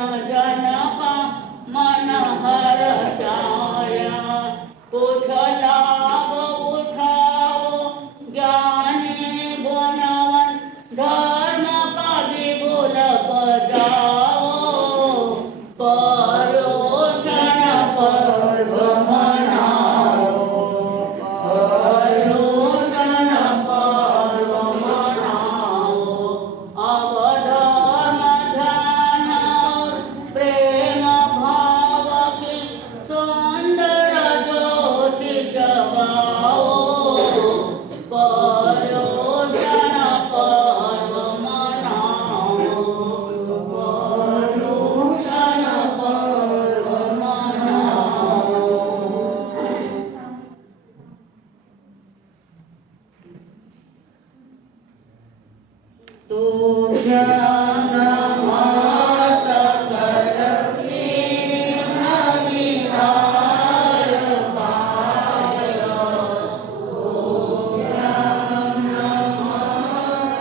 जनक मन हर्षाया कुछ लाभ उठाओ ज्ञानी गुणवंत धर्म का विपुल बजाओ परोषण पर्व मनाओ परोषण पर्व मनाओ अब धर्म ध्यान और प्रेम भाव की सुंदर ज्योति जगाओ परोषण पर्व मनाओ परोषण पर्व मनाओ। तू ज्ञान सकल प्रेम विहार पाय तू ज्ञान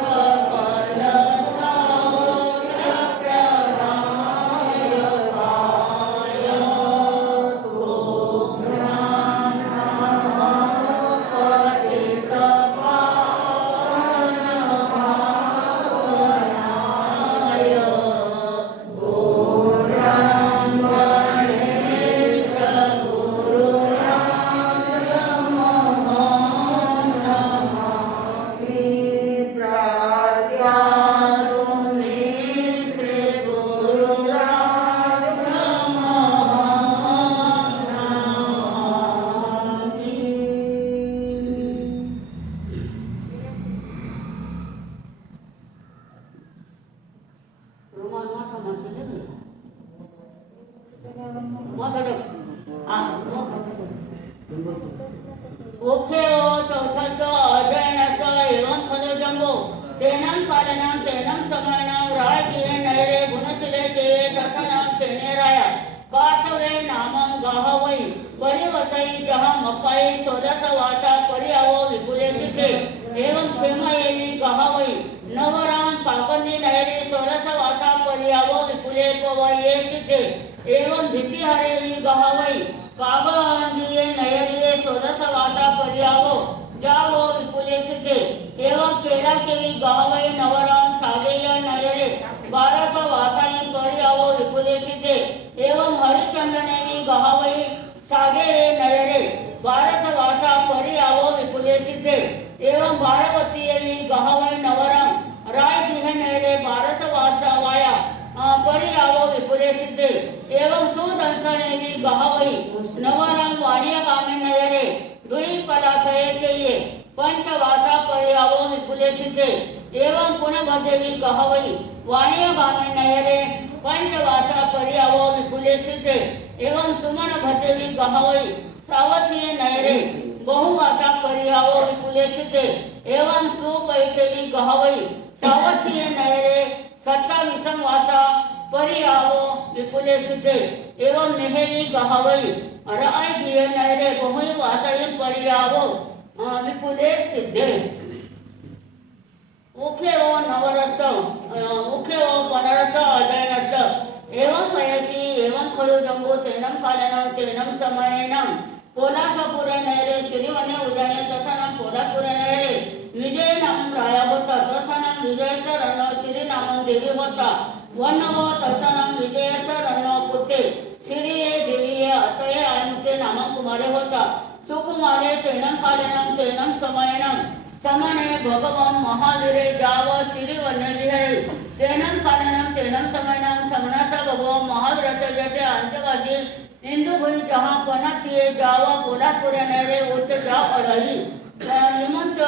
सकल सौख्य प्रदाय पाय तू ज्ञान पतित पावन भावनाय गौरांग गणेश गुरुराज मोहन नमामि प्राज्ञा सुनि श्री गुरुराज मोहन नमामि। रुमाल मोठा माणसं नाही ना. मोठा ठेव. हा, मोठा ठेव. ओखे ओ चौथाचं अजयनाचं एवं खलो जंबो तेनं कारणं तेनं समयनं राय किये नैरे गुणशिले केये तथनं शेणे राया काठवे नामं गाहवै परिवसई जहा मकाई सोदत वाचा परियावो विपुले शिषे एवं खेमयेवी गाहवै नवराम काकंदी नैरे सोरस वाचा परियावो विपुले पवये शिषे एवं भीती हरेवी गाहवै कागंदिये नयरिये सोदस वाचा परियावो जावो विपुले शिषे एवं केलाशेवी गाहवै नवराम सागेय नयरे बारस वासाई परियावो विपुले शिषे एवं हरिचंदनेवी गाहवै सागे नयरे बारस वासा परियावो विपुले शिषे एवं भारवतीयवी गाहवै नवरम राय दिह नयरे बारस वासा वाया परियावो विपुले शिषे एवं सुदंसनेवी गाहवै नवरम वाणिया गामे नयरे दुई पलाशये चाहिए पंचवासा परियावो विपुले शिषे एवं पुनर्भदेवी गाहवै वाणिया गामे नयरे पंचवासा परियावो विपुले शिषे एवं सुमन भसेवी गाहवै सावथीय नयरे बहुवासा परियावो विपुले शिषे एवं सुपैठेवी गाहवै सावथीय नयरे सत्ताविसम वासा परियावो विपुले शिषे एवं नेहरी गाहवै राय दिये नयरे बहु वासाई परियावो विपुले सिद्धे उखे ओ नवरस उखे ओ पनरस अजयरस एवं वयसी एवं खलु जंबो तेनं कालनं तेनं समयनं कोल्हापुरे नयरे श्रीवने उदयने तथनं कोल्हापुरे नयरे विजयनाम राया होता तथनं विजयसरण श्रीनामं देवी होता वनवो तथनं विजयसरण पुते श्रीये देवीये अतये आयमुते नामं कुमारे होता सुकुमारे तेनं कालनं तेनं समयनं समने भगवं महावीरे जाव श्रीवने विहरे तेनं कालनं तेनं समयनं समनाचा भगवं महावीरचे जते अंतवासी हिंदू भूमि जहाँ पनतिये जाव कोल्हापुरे नयरे उच्च जाव अरही निमंत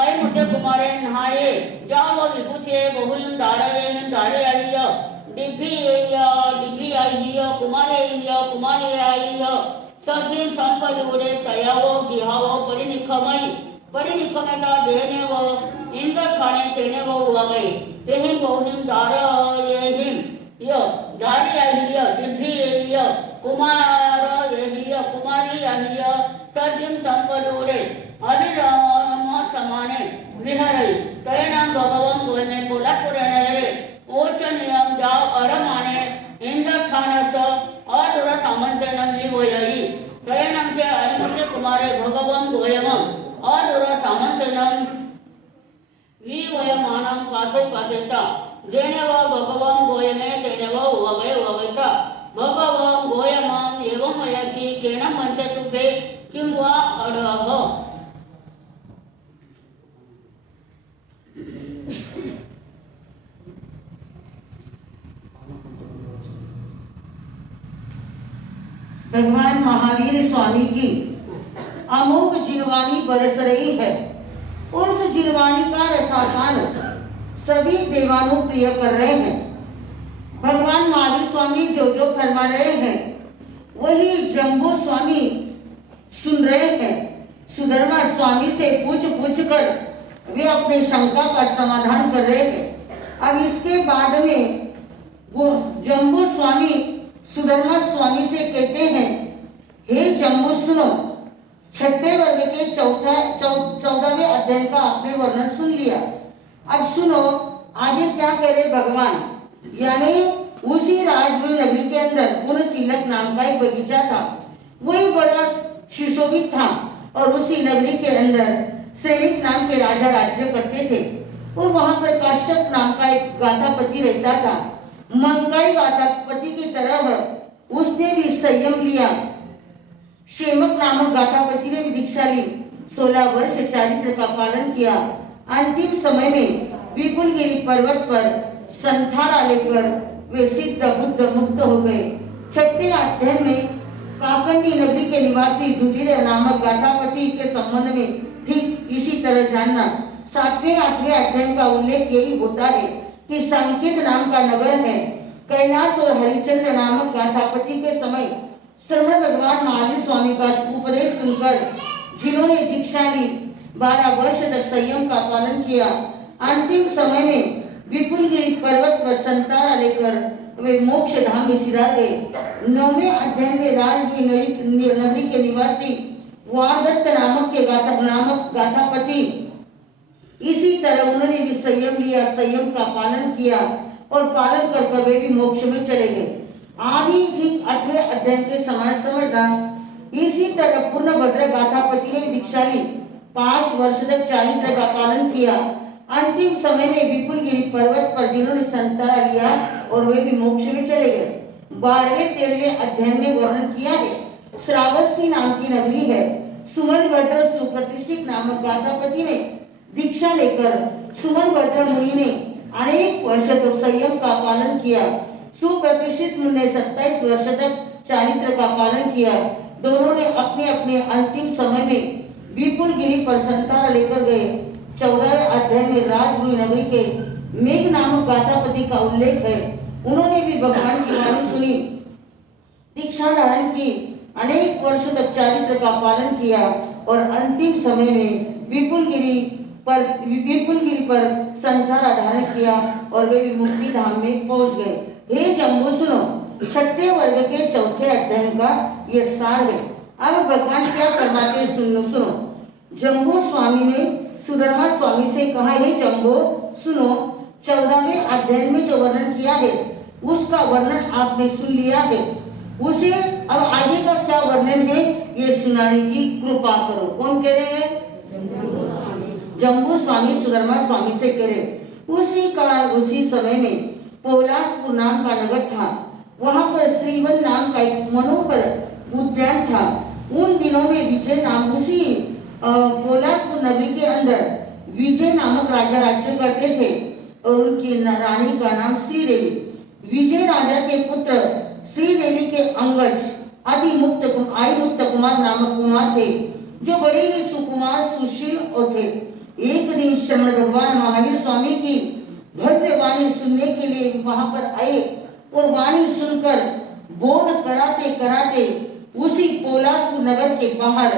आई मुते कुमारे नहाये जाव विभूषे बहुम दाड़े दाड़े आइय डिग्री आइय कुमारी आइय सभी संपदुरे सयावो गिहावो परिनिखमेता देने वो इंद्र खाने तेने वो उगई तेहिं बहुम दारयेहिं य दारी आइय डिग्री आइय कुमारी आइय सभी संपदुरे अभिराम समाने विहरई तय नाम भगवं गोने कोल्हापुरे नयरे ओच नियम जाव अरमाने सामंतेनं विवयि शयनं से अयमुखे कुमारे भगवं गोयमं अदुर सामंतेनं विवयमानं पासे पासेता जेनेव भगवं गोयने तेनेव वगै वगैता भगवं गोयमं एवं वयसि केन मन्ते तुभे किं वा अडः। भगवान महावीर स्वामी की अमोघ जिनवानी बरस रही है। उस जिनवानी का रसापान सभी देवानुप्रिय कर रहे हैं। भगवान महावीर स्वामी जो जो फरमा रहे हैं वही जम्बू स्वामी सुन रहे हैं। सुधर्मा स्वामी से पूछ कर वे अपने शंका का समाधान कर रहे हैं। अब इसके बाद में वो जम्बू स्वामी सुधर्मा स्वामी से कहते हैं, हे जम्बू सुनो, छठे वर्ग के 14वें अध्ययन का आपने वर्णन सुन लिया। अब सुनो आगे क्या कह रहे भगवान। यानी उसी राजगृह नगरी के अंदर गुणशीलक नाम का एक बगीचा था। वही बड़ा सुशोभित था और उसी नगरी के अंदर श्रेणिक नाम के राजा राज्य करते थे और वहां पर काश्यप नाम का एक गाथापति रहता था। मंगाई गाथापति की तरह उसने भी संयम लिया। शेमक नामक गाथापति ने भी दीक्षा ली, 16 वर्ष चारित्र का पालन किया। अंतिम समय में विपुलगिरी पर्वत पर संथारा लेकर वे सिद्ध बुद्ध मुक्त हो गए। छठे अध्ययन में काकंदी नगरी के निवासी दुधिर नामक गाथापति के संबंध में ठीक इसी तरह जानना। 7वें 8वें अध्ययन का उल्लेख यही होता है कि सांकेत नाम का नगर है। कैलाश और हरिचंद्र नामक गाथापति के समय श्रवण भगवान महावीर स्वामी का उपदेश सुनकर जिन्होंने दीक्षा ली, 12 वर्ष तक संयम का पालन किया। अंतिम समय में विपुलगिरी पर्वत पर संतारा लेकर वे मोक्ष धाम में सिधार गए। 9वें अध्ययन में राजगृह नगरी के निवासी वारदत्त नामक गाथापति इसी तरह उन्होंने भी संयम लिया, संयम का पालन किया और पालन कर वे भी मोक्ष में चले गए। आदि ठीक 8वें अध्ययन के समान समझना। इसी तरह पूर्णभद्र गाथापति ने दीक्षा ली, 5 वर्ष तक चारित्र का पालन किया। अंतिम समय में विपुलगिरी पर्वत पर जिन्होंने संतारा लिया और वे भी मोक्ष में चले गए। 12वें 13वें अध्ययन में वर्णन किया है। श्रावस्ती नाम की नगरी है। सुमनभद्र सुप्रतिष्ठित नामक गाथापति ने दीक्षा लेकर सुमनभद्र मुनि ने अनेक वर्ष तक संयम का पालन किया। सुप्रतिष्ठित मुनि ने 27 वर्ष तक चारित्र का पालन किया। दोनों ने अपने अपने अंतिम समय में विपुलगिरी पर संतारा लेकर गए। 14वें अध्ययन में राजगृह नगरी के मेघ नामक गाथापति का उल्लेख है। उन्होंने भी भगवान की वाणी सुनी, दीक्षा धारण की, अनेक वर्षों तक चारित्र का पालन किया और अंतिम समय में विपुलगिरी पर संतारा धारण किया और वे भी मुक्ति धाम में पहुंच गए। हे जम्बू सुनो, छठे वर्ग के 4थे अध्ययन का ये सार है। अब भगवान क्या फरमाते सुनो। जम्बू स्वामी ने सुधर्मा स्वामी से कहा, हे जम्बू सुनो, 14वें अध्ययन में जो वर्णन किया है उसका वर्णन आपने सुन लिया है। उसे अब आगे का क्या वर्णन है ये सुनाने की कृपा करो। कौन कह रहे हैं? जम्बू स्वामी सुधर्मा स्वामी से करे। उसी समय में पोलासपुर नाम का नगर था। वहां पर श्रीवन नाम का एक मनोहर उद्यान था। उन दिनों में विजय नाम उसी पोलासपुर नगरी के अंदर विजय नामक राजा राज्य करते थे और उनकी रानी का नाम श्रीदेवी। विजय राजा के पुत्र श्रीदेवी के अंगज आदि मुक्त कुमार नामक कुमार थे जो बड़े ही सुकुमार सुशील थे। एक दिन श्रवण भगवान महावीर स्वामी की भव्य वाणी सुनने के लिए वहां पर आए और वाणी सुनकर बोध कराते कराते उसी पोलासपुर नगर के बाहर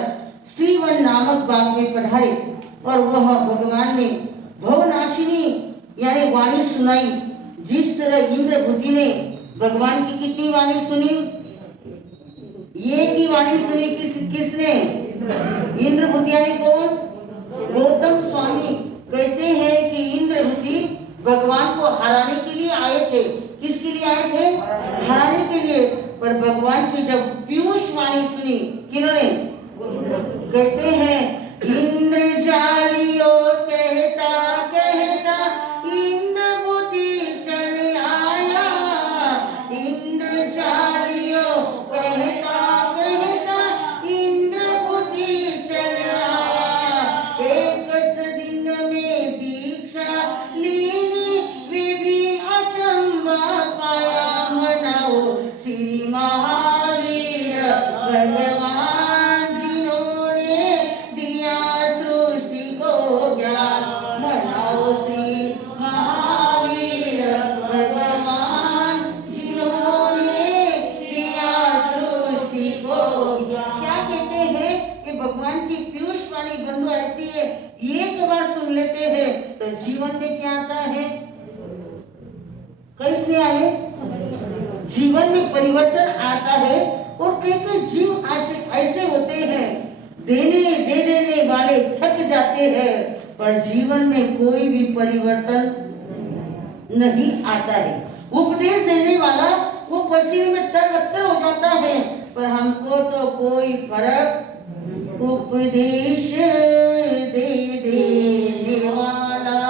श्रीवन नामक बाग में पधारे और वह भगवान ने भवनाशिनी यानी वाणी सुनाई। जिस तरह इंद्रभूति ने भगवान की कितनी वाणी सुनी? ये की वाणी सुनी किसने? इंद्रभूति यानी कौन? गौतम स्वामी कहते हैं कि इंद्रभूति भगवान को हराने के लिए आए थे। किसके लिए आए थे? हराने के लिए। चाहिए, पर भगवान की जब पीयूष वाणी सुनी, किन्होंने? कहते हैं इंद्रजालियो कहता कहता इंद्र बुद्धि चल आया, इंद्रजालियो कहता कहता इंद्र बुद्धि चल आया, एक दिन में दीक्षा लीनी वे भी अचंबा पाया, मनाओ श्री महावीर भगवान जिन्होंने दिया सृष्टि को ज्ञान, मनाओ श्री महावीर भगवान जिन्होंने दिया सृष्टि को ज्ञान। क्या कहते हैं कि भगवान की पीयूष वाणी बंधु ऐसी है, एक बार सुन लेते हैं तो जीवन में क्या आता है? कैसे आए? जीवन में परिवर्तन आता है। और कई जीव ऐसे होते हैं, दे देने वाले थक जाते हैं, पर जीवन में कोई भी परिवर्तन नहीं आता है। उपदेश देने वाला वो पसीने में तरबतर हो जाता है, पर हमको तो कोई फर्क, उपदेश दे देने वाला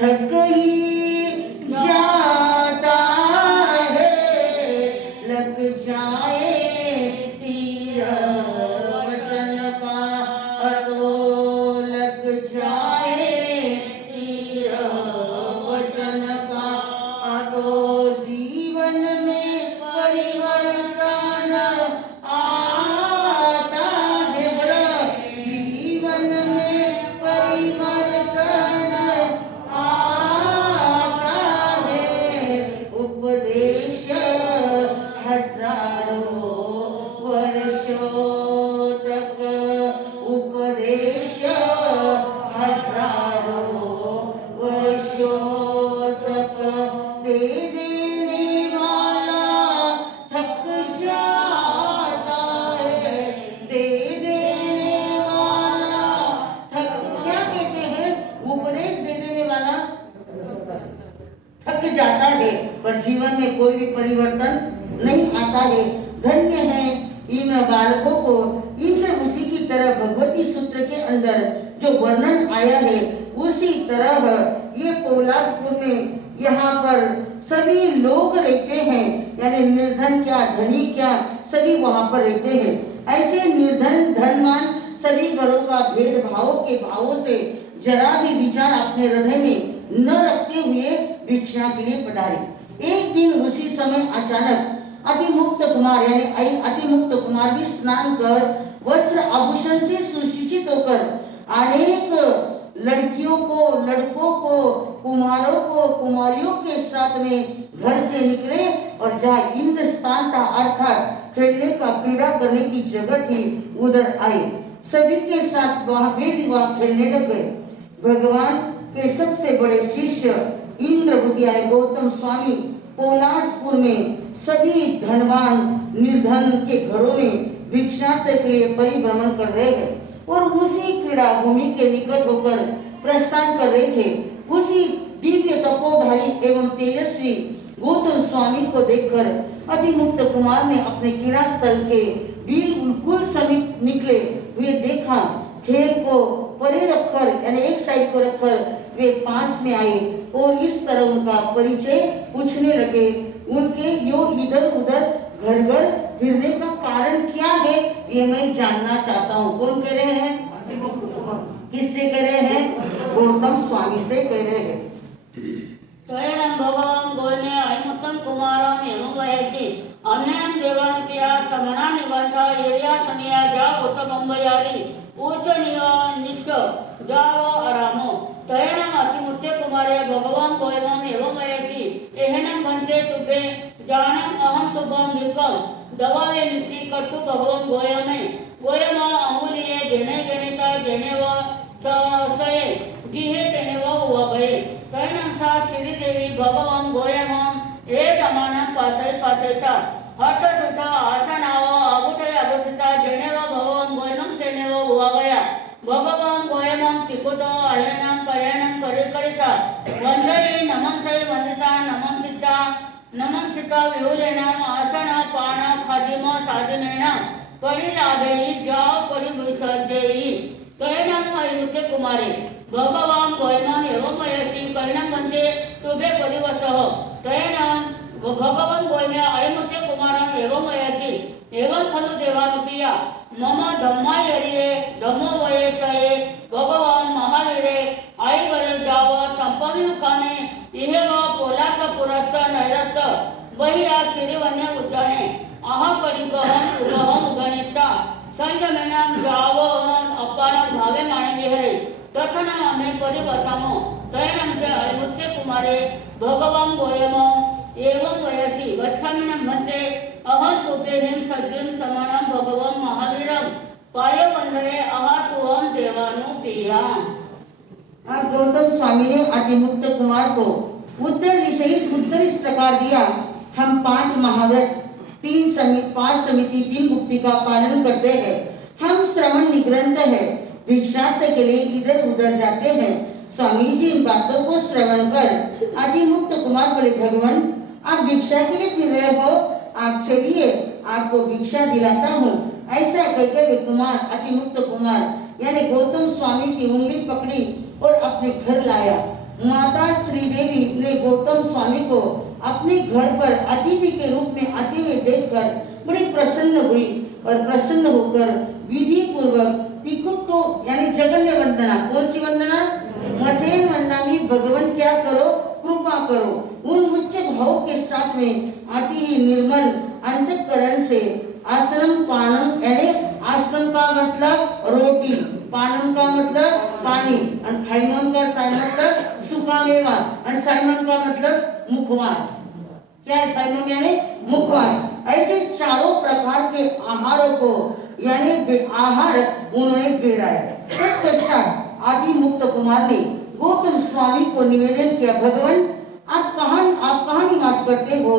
थक ही जाता है, लग जाए तीर वचन का तो लग जाए तीर वचन का तो जीवन में परिवर्तन आता है, बोलो जीवन में परिवर्तन आता है। उपदेश हजारों वर्षों तक, उपदेश हजारों वर्षों तक दे देने वाला थक जाता है, दे देने वाला थक। क्या कहते हैं? उपदेश दे देने वाला थक जाता है, पर जीवन में कोई भी परिवर्तन नहीं आता है। धन्य है इन बालकों को इंद्र बुद्धि की तरह भगवती सूत्र के अंदर जो वर्णन आया है, उसी तरह ये पौलासपुर में यहाँ पर सभी लोग रहते हैं, यानी निर्धन क्या धनी क्या सभी वहाँ पर रहते हैं। ऐसे निर्धन धनवान सभी घरों का भेदभाव के भावों से जरा भी विचार अपने हृदय में न रखते हुए भिक्षा के लिए पधारे। एक दिन उसी समय अचानक अतिमुक्त कुमार यानी अतिमुक्त कुमार भी स्नान कर वस्त्र आभूषण से सुशिक्षित होकर अनेक लड़कियों को, लड़कों को, कुमारों को, कुमारियों के साथ में घर से निकले और जहाँ इंद्र स्थान था अर्थात खेलने का क्रीड़ा करने की जगह थी उधर आए। सभी के साथ वे भी वहाँ खेलने लग गए। भगवान के सबसे बड़े शिष्य इंद्र बुद्धि यानी गौतम स्वामी पौलासपुर में सभी धनवान निर्धन के घरों में भिक्षार्थ के लिए परिभ्रमण कर रहे थे और उसी क्रीड़ा भूमि के निकट होकर प्रस्थान कर रहे थे। उसी दिव्य तपोधारी एवं तेजस्वी गौतम स्वामी को देखकर अतिमुक्त कुमार ने अपने क्रीड़ा स्थल के बिल्कुल समीप निकले वे देखा। खेल को परे रखकर यानी एक साइड को रखकर वे पास में आए और इस तरह उनका परिचय पूछने लगे। उनके यो इधर उधर घर घर फिरने का कारण क्या है ये मैं जानना चाहता हूँ। कौन कह रहे हैं? किससे कह रहे हैं? गौतम स्वामी से कह रहे हैं। स्वयं भगवान गोने अयमुत्तम कुमारम एवं वयसी अन्यम देवान किया समना निवासा एरिया सनिया जा उत्तम अंबयारी उच्च निष्ठ जाव आरामो तयनम अतिमुत्य कुमारे भगवान गोयमम एवं वयसी एहनम बनते तुबे जानम अहम तुबम विकम दवावे निति कट्टु भगवान गोयमे गोयमा अंगुलिये जेने जनिता जेने व सये गिहे तेने व भये तयनम सा श्रीदेवी भगवान गोयमम ए दमानम पातय पातयता हट सुता आसनाव अबुतय अबुतता जेने व भगवान गोयमम तेने व हुआ गया भगवान गोयमम तिकुतो अयनम पयनम करे करिता वंदरी नमं सय वंदिता नमं सिद्धा नमस्कृता विहुलेनाम आसन पान खादिम साधनेन परिलाभेयी जाव परिभूषजेयी तैनाम हरिमुखे कुमारे भगवान गोयमान एवं वयसी परिणाम बनते तुभे परिवसह तैनाम भगवान गोयम्या हरिमुखे कुमारम एवं वयसी एवं खलु देवानुप्रिया मम धम्मा यरिये धम्मो वयसये भगवान महावीरे आई गरे जाव संपमी मुखाने इहे व पोलाक पुरस्त नैरस्त बहिया सिरिवन्य उद्याने अहपरिगहम उगहम उगणिता संजमेनाम जाव अपान भावे मानवी हरे तथना हमें परिवसामो तैनम से अयमुत्य कुमारे भगवान गोयम एवं वयसी वत्समिनं भन्ते अहं तुभ्यं सद्यं समानं भगवान महावीरम पायवंदने अहातुहं देवानुप्रिया। अब गौतम स्वामी ने अतिमुक्त कुमार को उत्तर इस प्रकार दिया। हम 5 महाव्रत 5 समिति 3 गुप्ति का पालन करते हैं। हम श्रवण निग्रंथ है, भिक्षार्थ के लिए इधर उधर जाते हैं। स्वामी जी इन बातों को श्रवण कर अतिमुक्त कुमार बोले, भगवान आप भिक्षा के लिए फिर रहे हो, आप चलिए आपको भिक्षा दिलाता हूँ। ऐसा कहकर वे कुमार अतिमुक्त कुमार यानी गौतम स्वामी की उंगली पकड़ी और अपने घर लाया। माता श्रीदेवी ने गौतम स्वामी को अपने घर पर अतिथि के रूप में आते हुए देखकर बड़ी प्रसन्न हुई और प्रसन्न होकर विधि पूर्वक तिकुत को यानी जगन्य वंदना, कौन सी वंदना? मथेन वंदनामी भगवान क्या करो, कृपा करो। उन उच्च भाव के साथ में आती ही निर्मल अंतःकरण से आश्रम पानम यानी आश्रम का मतलब रोटी, पानम का मतलब पानी और थाइमम का मतलब सूखा मेवा और साइमम का मतलब मुखवास। क्या है साइमम यानी मुखवास। ऐसे चारों प्रकार के आहारों को यानी आहार उन्होंने गिराया। तत्पश्चात आदि मुक्त कुमार ने गौतम स्वामी को निवेदन किया, भगवान आप कहाँ निवास करते हो?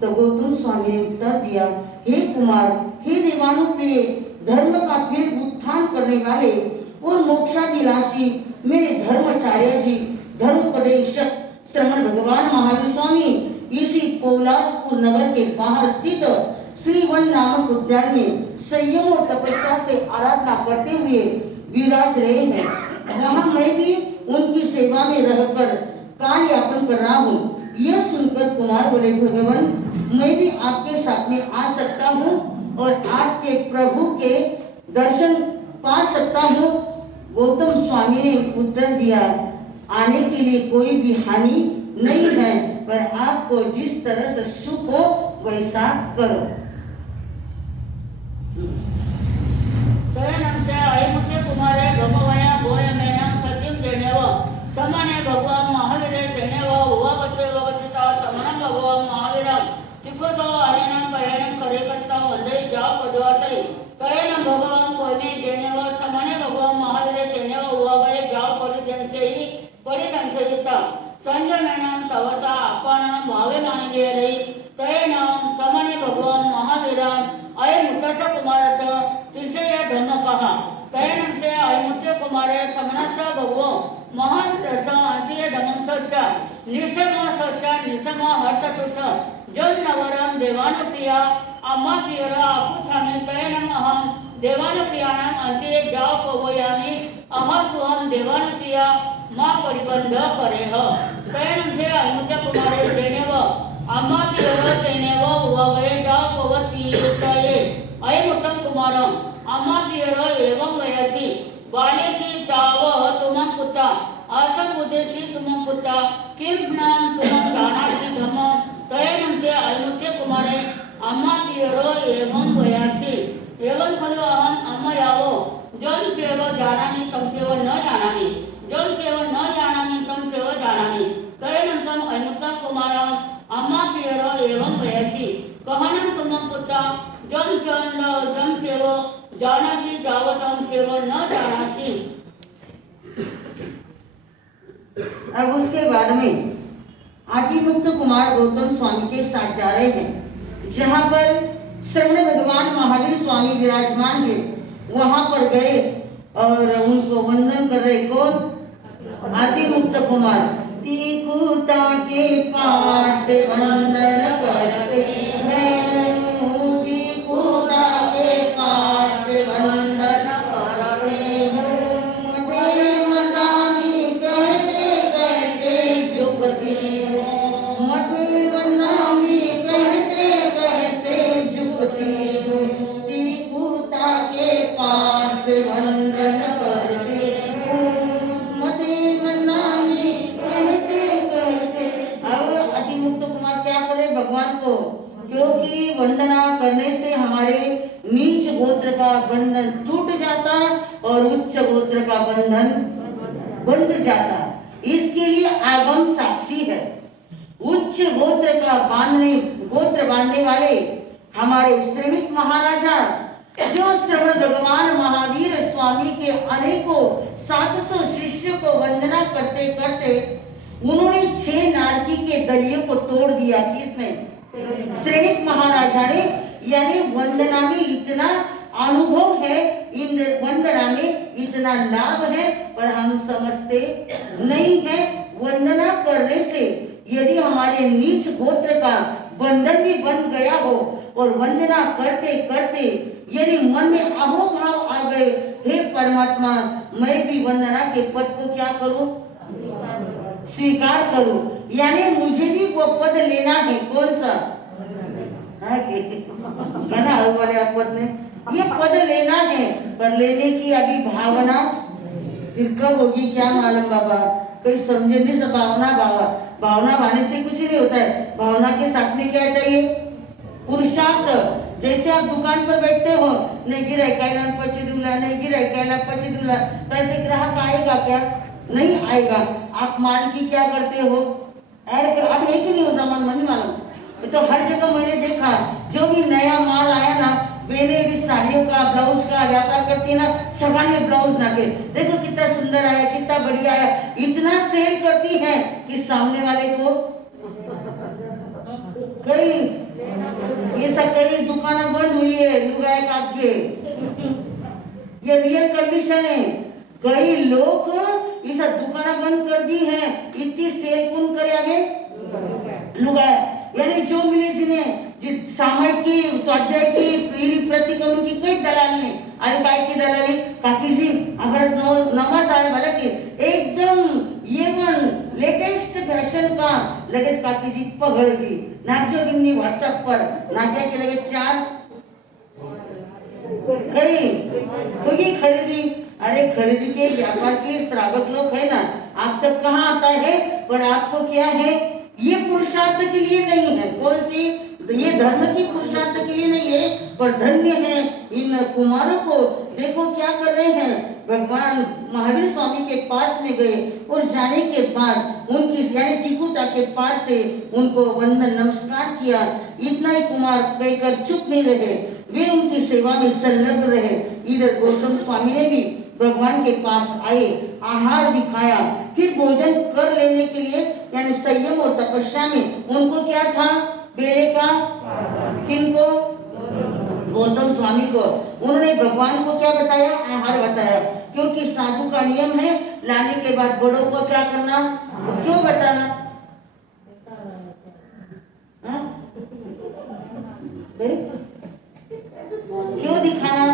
तो गौतम स्वामी ने उत्तर दिया, हे कुमार, हे देवानुप्रिय, धर्म का फिर उत्थान करने वाले और मोक्षाभिलाषी मेरे धर्माचार्य जी, धर्मोपदेशक श्रवण भगवान महावीर स्वामी इसी पौलासपुर नगर के बाहर स्थित श्रीवन नामक उद्यान में संयम और तपस्या से आराधना करते हुए विराज रहे हैं। वहाँ मैं भी उनकी सेवा में रहकर काल यापन कर रहा हूँ। यह सुनकर कुमार बोले, भगवान मैं भी आपके साथ में आ सकता हूँ और आपके प्रभु के दर्शन पा सकता हूँ। गौतम स्वामी ने उत्तर दिया, आने के लिए कोई भी हानि नहीं है, पर आपको जिस तरह से सुख हो वैसा करो। कुमारे भगवया गोयमेन सत्यं जनेव समाने भगवान महावीरे जनेव हुआ बच्चे वगचिता समानं भगवान महावीरम तिकोतो आनेनं पयनं करे करता वंदे जाव पदवासई कयनं भगवान कोने जनेव समाने भगवान महावीरे जनेव हुआ बये जाव परिदंसयिता संजमेनं तवसा अपानं भावे मानगे रही तयनं समाने भगवान महावीरम अय मुत्तच कुमारस तिसय धम्म कहा तयनं से अयमुत्य कुमारे समनस्य भगवो महान रस अंतिय धमं सच्चा निसम हर्ततुष जन नवरम देवानुप्रिया अम्मा प्रियरा आपुथामि तयनं अहं देवानुप्रियाणां अंतिय जाव पवयामि अहसुहं देवानुप्रिया मा परिबंध करेह तयनं से अयमुत्य कुमारे जनेव अम्मा प्रियरा जनेव उवये जाव पवती तये अयमुत्तम कुमारम अम्मा प्रियरा एवं वयसी बालेसी जाव तुमं पुता आसम उदेशी तुमं पुता किम नाम तुमं जानासि धम्मं तयनं से अयमुत्य कुमारे अम्मा प्रियरो एवं वयसी एवं खलु अहम अम्मा यावो जन चेव जानामि तं चेव न जानामि जन चेव न जानामि तं चेव जानामि तयनं तं अयमुत्तम कुमारं अम्मा प्रियरो एवं वयसी कहनं तुमं पुता जन चेव जानासी जावतम चेव न जानासी। अब उसके बाद में आदिमुक्त कुमार गौतम स्वामी के साथ जा रहे हैं, जहाँ पर श्रवण भगवान महावीर स्वामी विराजमान थे। वहां पर गए और उनको वंदन कर रहे कौन? आदिमुक्त कुमार। दीकुता के पाठ से वंदन करते हैं, दीकुता के पाठ से वंदन करते हैं। मधुर नामी कहते कहते झुकती हूँ, मधुर नामी कहते कहते झुकती हूँ, दीकुता के पाठ से वंदन करते हूँ, मधुर नामी कहते कहते। अब अतिमुक्त कुमार क्या करे भगवान को, क्योंकि वंदना करने से हमारे नीच गोत्र का बंधन टूट जाता और उच्च गोत्र का बंधन बंध जाता। इसके लिए आगम साक्षी है। उच्च गोत्र का गोत्र बांधने वाले हमारे श्रीनित महाराजा, जो श्रवण भगवान महावीर स्वामी के अनेकों 700 शिष्यों को वंदना करते करते उन्होंने 6 नारकी के दलियों को तोड़ दिया। किसने? श्रीनित महाराजा ने। यानी वंदना में इतना अनुभव है, इन वंदना में इतना लाभ है, पर हम समझते नहीं है। वंदना करने से यदि हमारे नीच गोत्र का बंधन भी बन गया हो और वंदना करते करते यदि मन में अहोभाव आ गए, हे परमात्मा मैं भी वंदना के पद को क्या करूं? स्वीकार करूं। यानी मुझे भी वो पद लेना है। कौन सा? गाना वाले पद में ये पद लेना है, पर लेने की अभी भावना फिर कब होगी क्या मालूम बाबा। कोई समझे नहीं। सब भावना भाने से कुछ नहीं होता है। भावना के साथ में क्या चाहिए? पुरुषार्थ। जैसे आप दुकान पर बैठते हो, नहीं गिरायकाला पची दूला, नहीं गिरायकाला पची दूला, तो ऐसे ग्राहक आएगा क्या? नहीं आएगा। आप माल की क्या करते हो? ऐड पे। अब एक ही नहीं हो जमान मन मालूम तो हर जगह मैंने देखा, जो भी नया माल आया ना, मैंने भी साड़ियों का ब्लाउज का व्यापार करती है ना, समान में ब्लाउज ना के देखो कितना सुंदर आया, कितना बढ़िया आया, इतना सेल करती है कि सामने वाले को ये सब कई दुकानें बंद हुई है लुगाए काट के। ये रियल कंडीशन है। कई लोग ये सब दुकानें बंद कर दी है। इतनी सेल कौन करे? हमें लुगाए। यानी जो मिले जिन्हें सामय की स्वाध्याय की पीरी प्रतिक्रमण की कोई दलाल नहीं आई। काय की दलाली काकी जी अगर नमाज आए भला की एकदम ये लेटेस्ट फैशन का लगेच काकी जी पगड़गी नाचो बिन्नी व्हाट्सएप पर नाचा के लगे 4 होगी खरीदी। अरे खरीदी के व्यापार के लिए श्रावक लोग है ना, आप तक कहाँ आता है? पर आपको क्या है? ये पुरुषार्थ के लिए नहीं है। कौन सी? ये धर्म की पुरुषार्थ के लिए नहीं है, पर धन्य है इन कुमारों को। देखो क्या कर रहे हैं। भगवान महावीर स्वामी के पास में गए और जाने के बाद उनकी यानी टिकुटा के पास से उनको वंदन नमस्कार किया। इतना ही कुमार कहकर चुप नहीं रहे, वे उनकी सेवा में संलग्न रहे। इधर गौतम स्वामी ने भी भगवान के पास आए, आहार दिखाया, फिर भोजन कर लेने के लिए यानी संयम और तपस्या में उनको क्या था? बेड़े का। किनको? गौतम स्वामी को। उन्होंने भगवान को क्या बताया? आहार बताया। क्योंकि साधु का नियम है लाने के बाद बड़ों को क्या करना? तो क्यों बताना? क्यों दिखाना?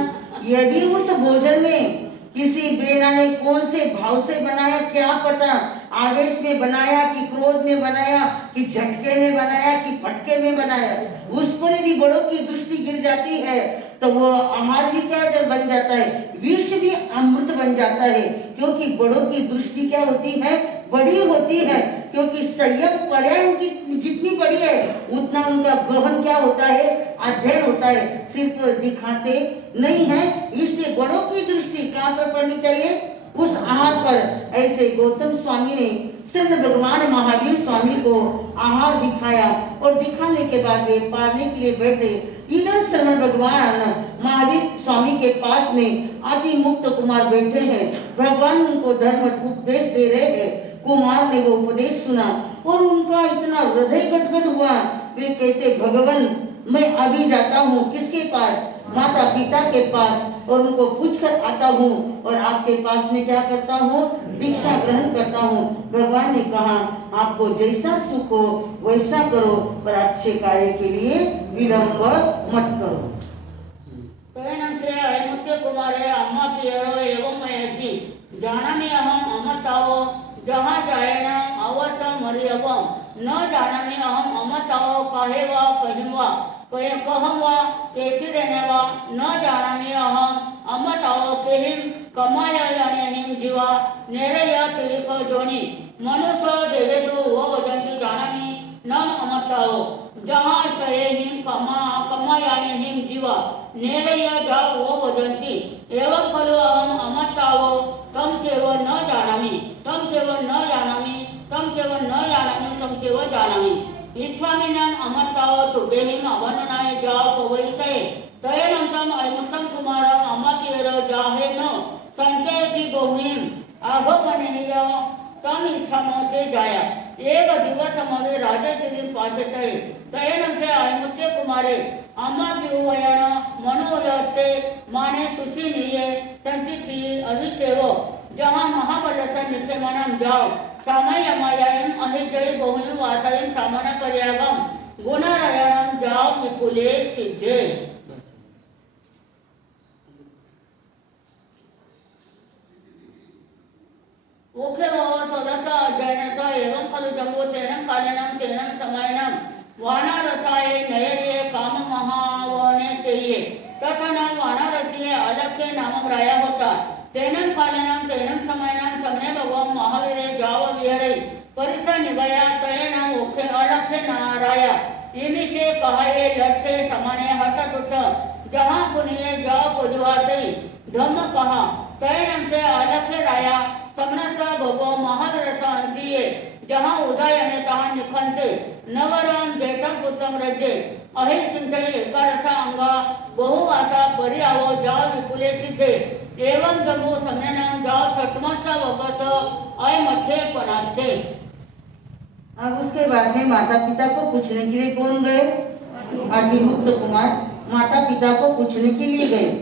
यदि उस भोजन में किसी बेना ने कौन से भाव से बनाया क्या पता, आवेश में बनाया कि क्रोध में बनाया कि झटके में बनाया कि फटके में बनाया, उस पर यदि बड़ों की दृष्टि गिर जाती है तो वो आहार भी क्या जब बन जाता है, विष भी अमृत बन जाता है। क्योंकि बड़ों की दृष्टि क्या होती है? बड़ी होती है। क्योंकि संयम पर्याय उनकी जितनी बड़ी है उतना उनका गहन क्या होता है? अध्ययन होता है। सिर्फ दिखाते नहीं है। इसलिए बड़ों की दृष्टि कहाँ पर पड़नी चाहिए? उस आहार पर। ऐसे गौतम स्वामी ने श्रीमद् भगवान महावीर स्वामी को आहार दिखाया और दिखाने के बाद वे पारने के लिए बैठे। इधर श्रीमद् भगवान महावीर स्वामी के पास में अति मुक्त कुमार बैठे हैं। भगवान उनको धर्म उपदेश दे रहे हैं। कुमार ने वो उपदेश सुना और उनका इतना हृदय गदगद हुआ। वे कहते, भगवान मैं अभी जाता हूँ किसके पास? माता पिता के पास, और उनको पूछकर आता हूँ और आपके पास में क्या करता हूँ? दीक्षा ग्रहण करता हूँ। भगवान ने कहा आपको जैसा सुख हो वैसा करो, पर अच्छे कार्य के लिए विलंब मत करो। मुख्य कुमारे अम्मा पियरो एवं मयसी जानामि अहम अमतावो जहाँ जाए न अवस मरियवम न जानामि अहम अमतावो कहे वा कहिवा कहम वा केति रहने वा न जानामि अहम अमतावो केहिम कमायानिम जीवा नेरय तिरिको जोनी मनुष्य देवेशु वो वदन्ति जानामि न अमतावो जहाँ सयेहिम कमायानिम जीवा नेरय जा वो वदन्ति एवं खलु अहम अमतावो तम चेव न जानामि तम चेव न जानामि तम चेव न जानामि तम चेव जानामि इत्थामिनाम अमतावो तुभेहिम अवननाय जाव पवैते तयनंतम अयमुत्तम कुमारम अमतियर जाहे न संचयति बहुहिम आगमनेय तम इत्थामते जाया एक दिवस मध्ये राजश्री पाचते तयनं से अयमुत्य कुमारे अम्मा पिवयण मनोयते माने तुसी निये संचिति अभिषेव जहाँ महाबलसा नित्यमनम जाओ समय मायायम अहिजय बहुनि वातायम सामना पर्यागम गुणरयणम जाओ विपुले सिद्धे। मुख्य सदस्य अध्ययन एवं खलु जम्बो तेनम कालेनम तेनम समयनम वानारसाये नयरिये काम महावने चाहिए तथा नाम वानारसीय अलख्य नाम राया होता तेनम कालेनम तेनम समयनम समने भगवान महावीरे जाव विहरे परिसा निभया तयना मुख्य अलख्य नाराया इन्हीं से कहाये लट्ठे समाने हटत उठ जहाँ पुनिये जाव पुजवाते धम्म कहा तयनम से अलख्य राया समनसा भगो महावीरसा अंतिये जहाँ उदयने तहाँ निखंते नवरम जेठम पुत्रम रजे अहि सिंधे एकारसा अंगा बहुवासा परि आवो जाव विपुले सिद्धे एवं जम्बो समयनम जाव छठमसा वगत अय मध्य पनाते। अब उसके बाद में माता पिता को पूछने के लिए कौन गए? अतिमुक्त कुमार माता पिता को पूछने के लिए गए।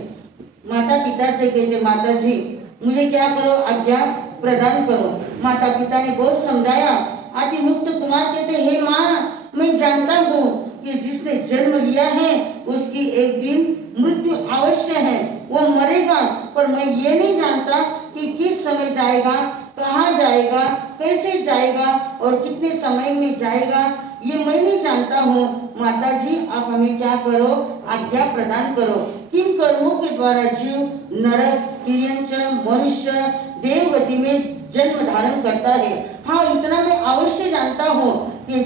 माता पिता से कहते माता जी मुझे क्या करो, आज्ञा प्रदान करो। माता पिता ने बहुत समझाया। अतिमुक्त कुमार कहते हे माँ मैं जानता हूँ कि जिसने जन्म लिया है उसकी एक दिन मृत्यु अवश्य है, वो मरेगा, पर मैं ये नहीं जानता कि किस समय जाएगा, कहाँ जाएगा, कैसे जाएगा और कितने समय में जाएगा, ये मैं नहीं जानता हूँ। माता जी आप हमें क्या करो, आज्ञा प्रदान करो। किन कर्मों के द्वारा जीव नरक, तिर्यंच, मनुष्य, देवगति में जन्म धारण करता है। हाँ इतना मैं अवश्य जानता हूँ कि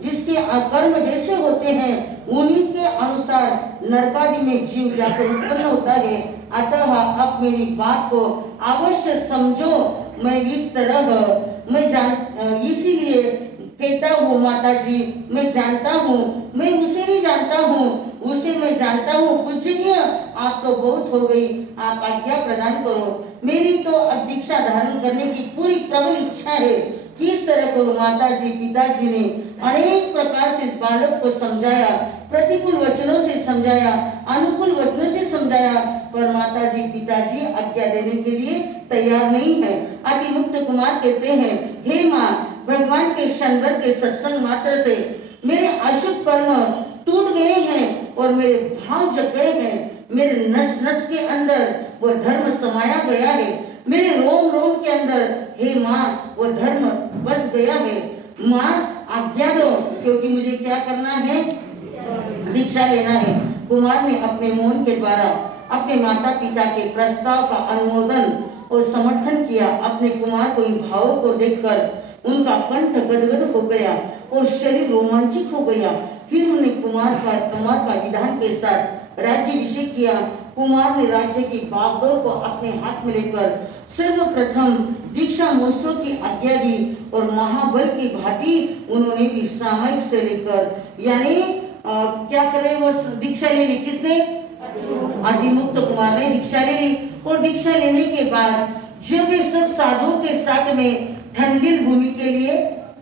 जिसके कर्म जैसे होते हैं उन्हीं के अनुसार नरकादि में जीव जाकर उत्पन्न होता है। अतः आप मेरी बात को अवश्य समझो। मैं इस तरह इसीलिए कहता हूँ माता जी मैं जानता हूँ, मैं उसे नहीं जानता हूँ, उसे मैं जानता हूँ। पूजनीय आप तो बहुत हो गई, आप आज्ञा प्रदान करो। मेरी तो अब दीक्षा धारण करने की पूरी प्रबल इच्छा है। किस तरह करूँ? माता जी पिताजी ने अनेक प्रकार से बालक को समझाया, प्रतिकूल वचनों से समझाया, अनुकूल वचनों से समझाया, पर माता जी पिताजी आज्ञा देने के लिए तैयार नहीं है। अतिमुक्त कुमार कहते हैं हे माँ भगवान के क्षण भर के सत्संग मात्र से मेरे अशुभ कर्म टूट गए हैं और मेरे भाव जग गए हैं। मेरे नस नस के अंदर वो धर्म समाया गया है, मेरे रोम रोम के अंदर हे माँ वो धर्म बस गया है। माँ आज्ञा दो, क्योंकि मुझे क्या करना है, दीक्षा लेना है। कुमार ने अपने मौन के द्वारा अपने माता पिता के प्रस्ताव का अनुमोदन और समर्थन किया। अपने कुमार को इन भावों को देखकर उनका कंठ गदगद हो गया और शरीर रोमांचित हो गया। फिर उन्हें कुमार का विधान के साथ राज्याभिषेक किया। कुमार ने राज्य की बागडोर को अपने हाथ में लेकर सर्वप्रथम दीक्षा महोत्सव की आज्ञा दी और महाबल की भांति उन्होंने भी सामयिक से लेकर यानी क्या करे वो दीक्षा ले ली। किसने? अतिमुक्त कुमार ने दीक्षा ले ली। और दीक्षा लेने के बाद जब वे सब साधुओं के साथ में ठंडिल भूमि के लिए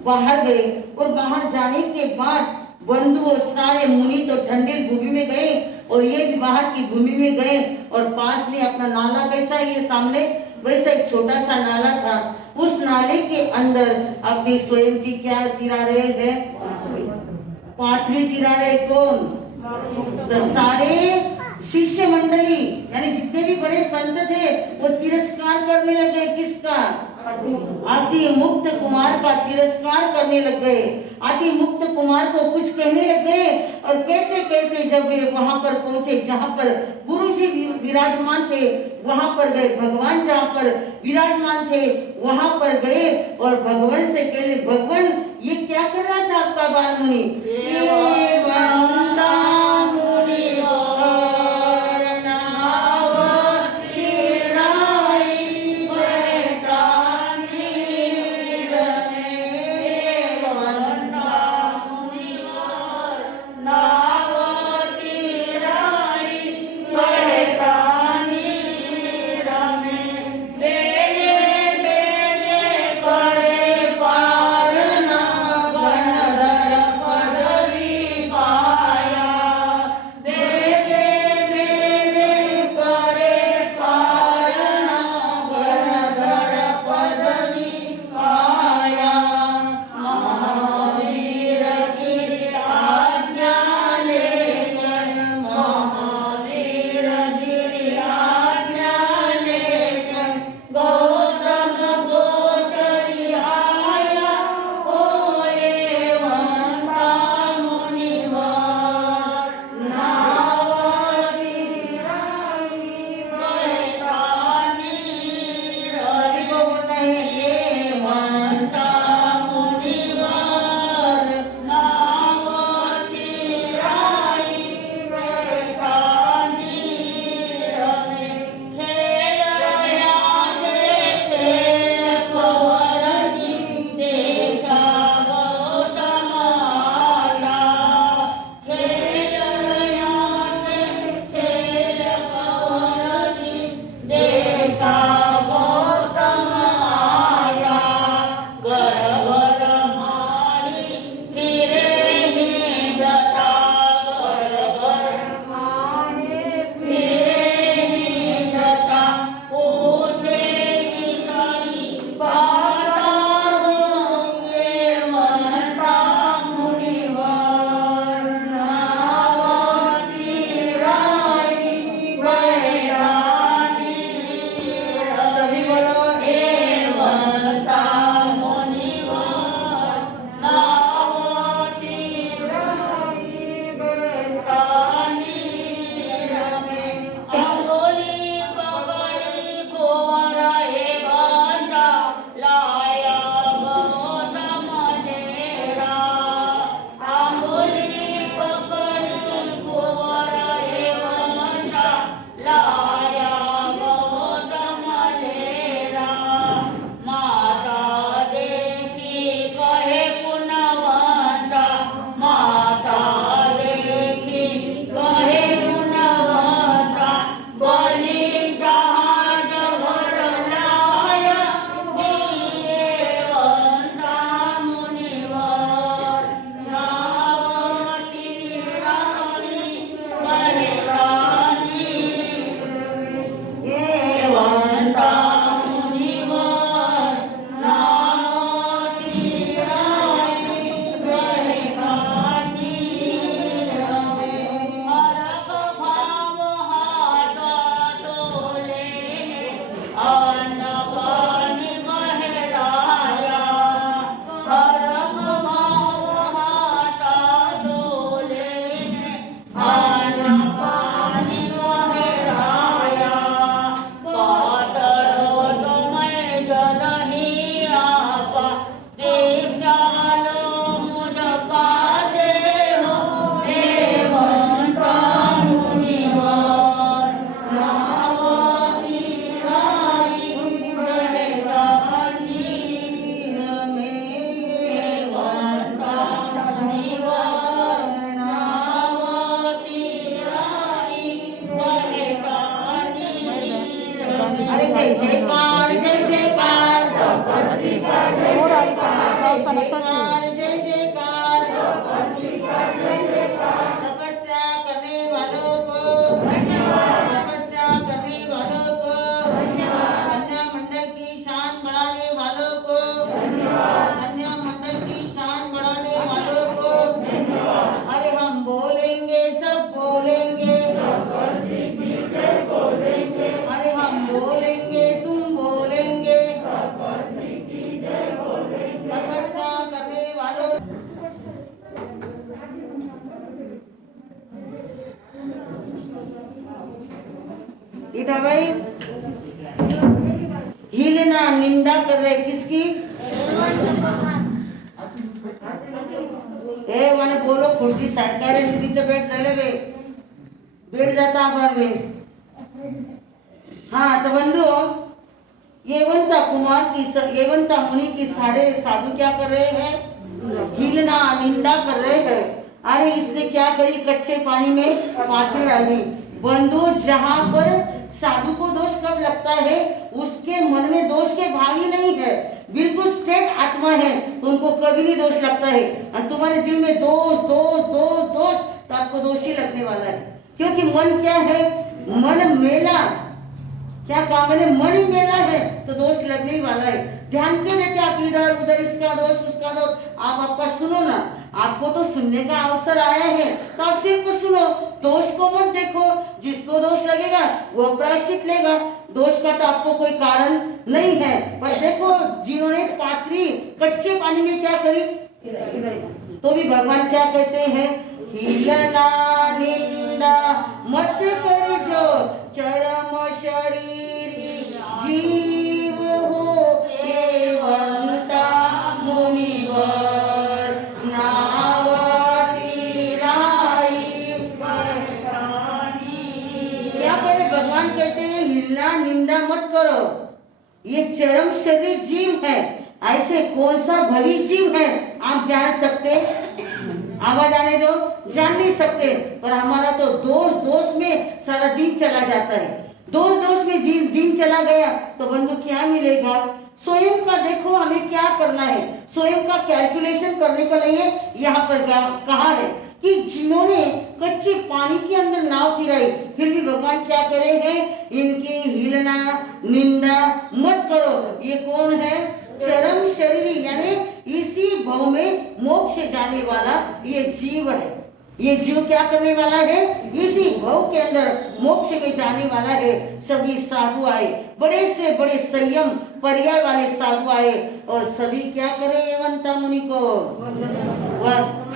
बाहर गए और बाहर जाने के बाद बंधु और सारे मुनि तो ठंडी भूमि में गए और ये भी बाहर की भूमि में गए और पास में अपना नाला कैसा है ये सामने वैसा एक छोटा सा नाला था। उस नाले के अंदर अपनी स्वयं की क्या तिरा रहे हैं? पाथरी तिरा रहे। कौन? तो सारे शिष्य मंडली यानी जितने भी बड़े संत थे वो तिरस्कार करने लगे। किसका? अति मुक्त कुमार का तिरस्कार करने लग गए। अति मुक्त कुमार को कुछ कहने लग गए और कहते कहते जब वे वहां पर पहुंचे जहां पर गुरु जी विराजमान थे वहां पर गए। भगवान जहां पर विराजमान थे वहां पर गए और भगवान से कहले, भगवान ये क्या कर रहा था आपका बाल मुनि? ये वंदा जय जयकार इटा भाई हिलना निंदा कर रहे किसकी? ए मैंने बोलो खुर्ची सरकारी नीति से बैठ चले बे बैठ जाता बार वे। हाँ तो बंधु एवंता कुमार की एवंता मुनि की सारे साधु क्या कर रहे हैं? हिलना निंदा कर रहे हैं। अरे इसने क्या करी? कच्चे पानी में पाथर डाली। बंधु जहां पर साधु को दोष कब लगता है? उसके मन में दोष के भाव ही नहीं है, बिल्कुल स्ट्रेट आत्मा है तो उनको कभी नहीं दोष लगता है। और तुम्हारे दिल में दोष दोष दोष दोष तो आपको दोष ही लगने वाला है, क्योंकि मन क्या है? मन मेला। क्या काम है? मन ही मेला है तो दोष लगने ही वाला है। ध्यान क्यों देते आप इधर उधर, इसका दोष उसका दोष? आप आपका सुनो ना, आपको तो सुनने का अवसर आया है तो आप सिर्फ सुनो, दोष को मत देखो। जिसको दोष लगेगा वो प्रायश्चित लेगा, दोष का तो आपको कोई कारण नहीं है। पर देखो जिन्होंने पात्री कच्चे पानी में क्या करी, तो भी भगवान क्या कहते हैं? हिलना निंदा मत कर जो चरम शरीरी जीव हो एवंता मुनिवर नावती राई। क्या करे? भगवान कहते हैं हिलना निंदा मत करो, ये चरम शरीर जीव है। ऐसे कौन सा भवी जीव है आप जान सकते? आवाज आने दो, जान नहीं सकते। पर हमारा तो दोष दोष में सारा दिन चला जाता है। दोष दोष में दिन चला गया तो बंधु क्या मिलेगा? स्वयं का देखो हमें क्या करना है। स्वयं का कैलकुलेशन करने के लिए यहाँ पर कहा है कि जिन्होंने कच्चे पानी के अंदर नाव तिराई, फिर भी भगवान क्या कह रहे हैं? इनकी हिलना निंदा मत करो। ये कौन है? चरम शरीरी, यानी इसी भव में मोक्ष जाने वाला ये जीव है। ये जीव क्या करने वाला है? इसी भव के अंदर मोक्ष में जाने वाला है। सभी साधु आए, बड़े से बड़े संयम पर्याय वाले साधु आए और सभी क्या करे? एवंता मुनि को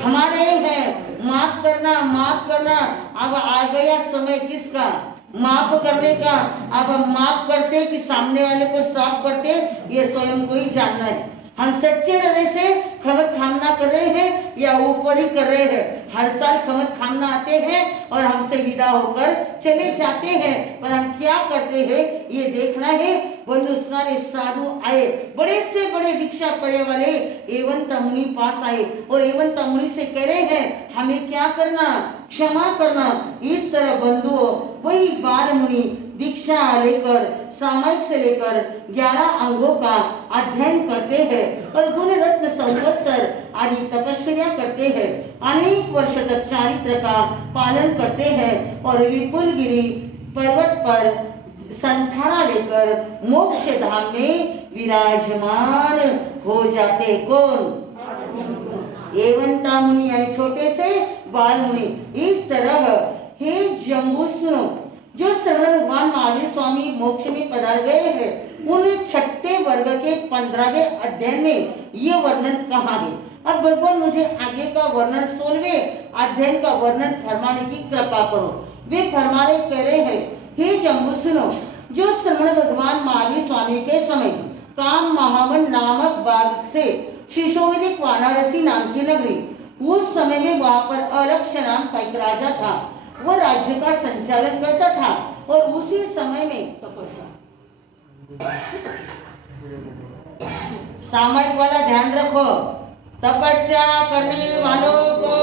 हमारे हैं माफ करना माफ करना। अब आ गया समय किसका? माफ करने का। अब हम माफ करते कि सामने वाले को साफ करते, ये स्वयं को ही जानना है। हम सच्चे हृदय से खमत खामना कर रहे हैं या ऊपर ही कर रहे हैं? हर साल खमत खामना आते हैं और हमसे विदा होकर चले जाते हैं, पर हम क्या करते हैं ये देखना है। बंधु सारे साधु आए, बड़े से बड़े दीक्षा पर्याय वाले एवंता मुनि पास आए और एवंता मुनि से कह रहे हैं हमें क्या करना? क्षमा करना। इस तरह बंधुओं वही बाल मुनि दीक्षा लेकर सामयिक से लेकर 11 अंगों का अध्ययन करते हैं और गुण रत्न संवत्सर आदि तपस्या करते हैं। अनेक वर्ष तक चारित्र का पालन करते हैं और विपुल गिरी पर्वत पर संथारा लेकर मोक्ष धाम में विराजमान हो जाते। कौन? एवंता मुनि, यानी छोटे से बाल मुनि। इस तरह हे जम्बू सुनो, जो श्रवण भगवान महावीर स्वामी मोक्ष में पधार गए हैं, उन छठे वर्ग के 15वें अध्याय में ये वर्णन कहा है। अब भगवान मुझे आगे का वर्णन 16वें अध्ययन का वर्णन फरमाने की कृपा करो। वे फरमाने कह रहे हैं हे जम्बू सुनो, जो श्रवण भगवान महावीर स्वामी के समय काम महावन नामक बाग से शिशोविदिक वाराणसी नाम की नगरी, उस समय में वहां पर अलक्ष नाम का एक राजा था। वह राज्य का संचालन करता था और उसी समय में सामयिक वाला ध्यान रखो, तपस्या करने वालों को,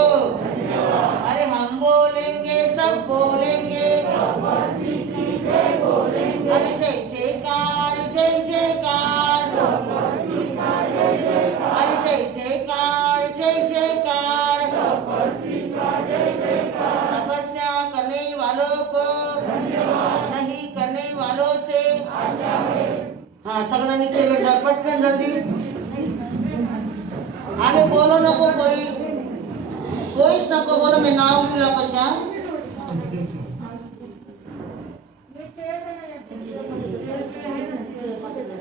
अरे हम बोलेंगे सब बोलेंगे, अरे जय जयकार जय जयकार, अरे जय जयकार जय जयकार। तपस्या करने वालों को, नहीं करने वालों से। हाँ सगळा नीचे बैठ जाओ पटकन जल्दी। आगे बोलो नको कोईच नको बोलो, मैं नाव लिहिला पछा।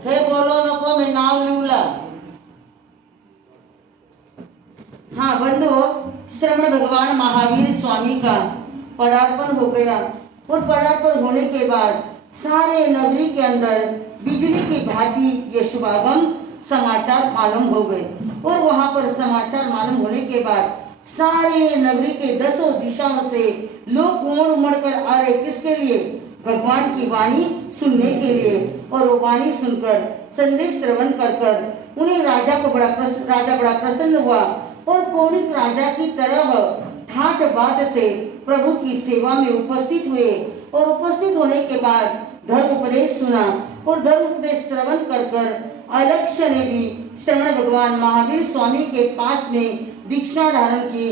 हे बोलो नको मैं नाव लिहिला। हाँ बंधु, श्रवण भगवान महावीर स्वामी का पदार्पण हो गया और पदार्पण होने के बाद सारे नगरी के अंदर बिजली की भांति ये शुभागम समाचार मालूम हो गए। और वहां पर समाचार मालूम होने के बाद सारे नगरी के दसों दिशाओं से लोग उमड़ उमड़ कर आ रहे, किसके लिए? भगवान की वाणी सुनने के लिए। और वो वाणी सुनकर संदेश श्रवण कर कर उन्हें राजा बड़ा प्रसन्न हुआ और पौनिक राजा की तरह ठाट बाट से प्रभु की सेवा में उपस्थित हुए। और उपस्थित होने के बाद धर्म उपदेश सुना और धर्म उपदेश श्रवण कर कर अलक्ष्य ने भी श्रवण भगवान महावीर स्वामी के पास में दीक्षा धारण की।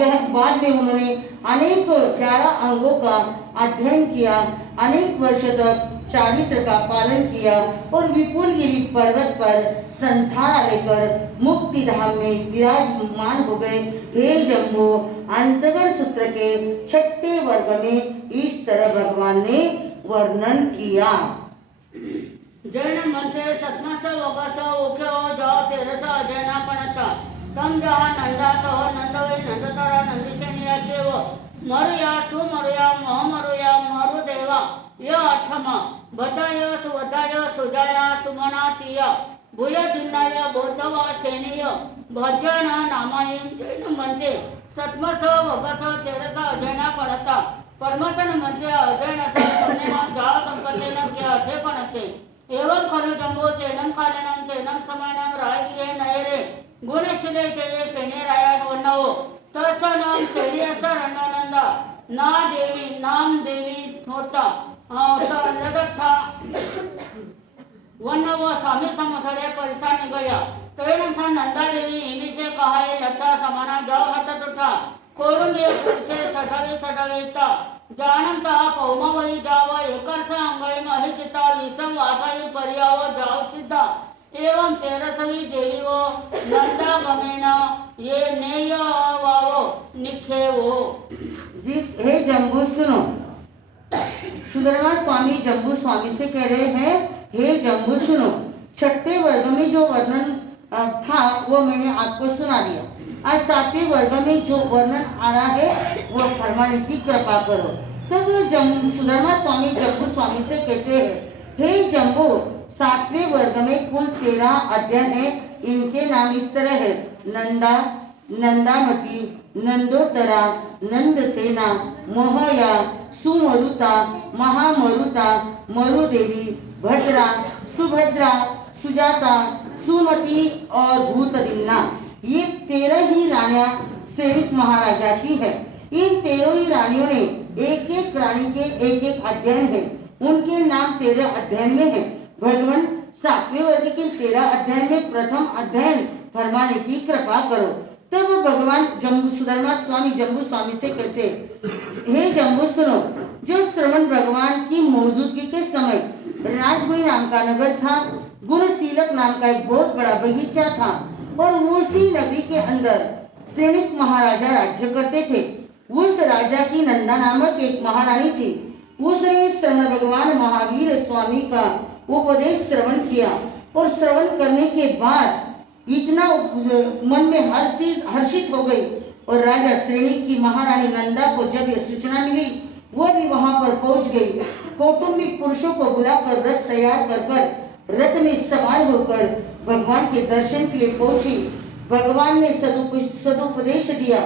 यह बाद में उन्होंने अनेक 11 अंगों का अध्ययन किया, अनेक वर्ष तक चारित्र का पालन किया और विपुलगिरी पर्वत पर संथारा लेकर मुक्ति धाम में विराजमान हो गए। हे जम्बो, अंतगर सूत्र के 6ठे वर्ग में इस तरह भगवान ने वर्णन किया। जैन मनसे सतमस वगस ओखे जाओ तेरसा जैना पणसा तम जहा नंदा कह नंदवे नंदतरा नंदिशनिया चेव मरुया सुमरुया महमरुया मरुदेवा य अठमा बताय सुवताय सुजाया सुमना तिया भूय दिन्नाय बोधवा सेनीय भजन नामायी जैन मनसे सतमस वगस तेरसा जैना पणसा परमतन मनसे अजैनसा सम्यना जा संपत्तेन के अर्थे पणसे एवं खलु जम्बो तेनम कालेनम तेनम समयनम रायगिये नयरे गुणशिले चेये सेनेराया वन्नवो तत्सनम शरीयसर अन्ननंदा ना देवी नाम देवी होता लगत्था वन्नवो स्वामी समथड़े परिसानी गया तेन सा नंदा देवी इनिशे कहाये लता समाना जाओ हत तुठा कोडुंगे पुरुषे सटवे सटवेता जानंता पौमवई जाव एकर्ष अंगई महिता विषम वासाई पर्याव जाव सिद्धा एवं तेरसवी देवीवो नंदा गमेना ये नेय वावो निखेवो। जिस हे जम्बू सुनो, सुधर्मा स्वामी जम्बू स्वामी से कह रहे हैं, हे जम्बू सुनो, 6ठे वर्ग में जो वर्णन था वो मैंने आपको सुना दिया। आज 7वें वर्ग में जो वर्णन आ रहा है वो फरमाने की कृपा करो। तब सुधर्मा स्वामी जम्बू स्वामी से कहते हैं, हे जम्बू, 7वें वर्ग में कुल 13 अध्याय हैं। इनके नाम इस तरह है: नंदा, नंदामती, नंदोतरा, नंदसेना, मोहया, सुमरुता, महामरुता, मरुदेवी, भद्रा, सुभद्रा, सुजाता, सुमति और भूतदिन्ना। ये 13 ही रानियां श्रेणिक महाराजा की है। इन 13 ही रानियों ने एक एक रानी के एक एक अध्ययन है, उनके नाम 13 अध्ययन में है। भगवान 7वें वर्ग के 13 अध्ययन में प्रथम अध्ययन फरमाने की कृपा करो। तब भगवान सुधर्मा स्वामी जम्बू स्वामी से कहते, हे जम्बू सुनो, जो श्रवण भगवान की मौजूदगी के समय राजगुरी नाम का नगर था, गुणशीलक नाम का एक बहुत बड़ा बगीचा था और उसी नगरी के अंदर श्रेणिक महाराजा राज्य करते थे। उस राजा की नंदा नामक एक महारानी थी। उसने श्रवण भगवान महावीर स्वामी का उपदेश श्रवण किया और श्रवण करने के बाद इतना मन में हर्षित हो गई। और राजा श्रेणिक की महारानी नंदा को जब यह सूचना मिली, वह भी वहां पर पहुंच गई। कौटुंबिक पुरुषों को बुलाकर रथ तैयार कर रथ में सवार होकर भगवान के दर्शन के लिए पहुंची। भगवान ने सदुपदेश दिया।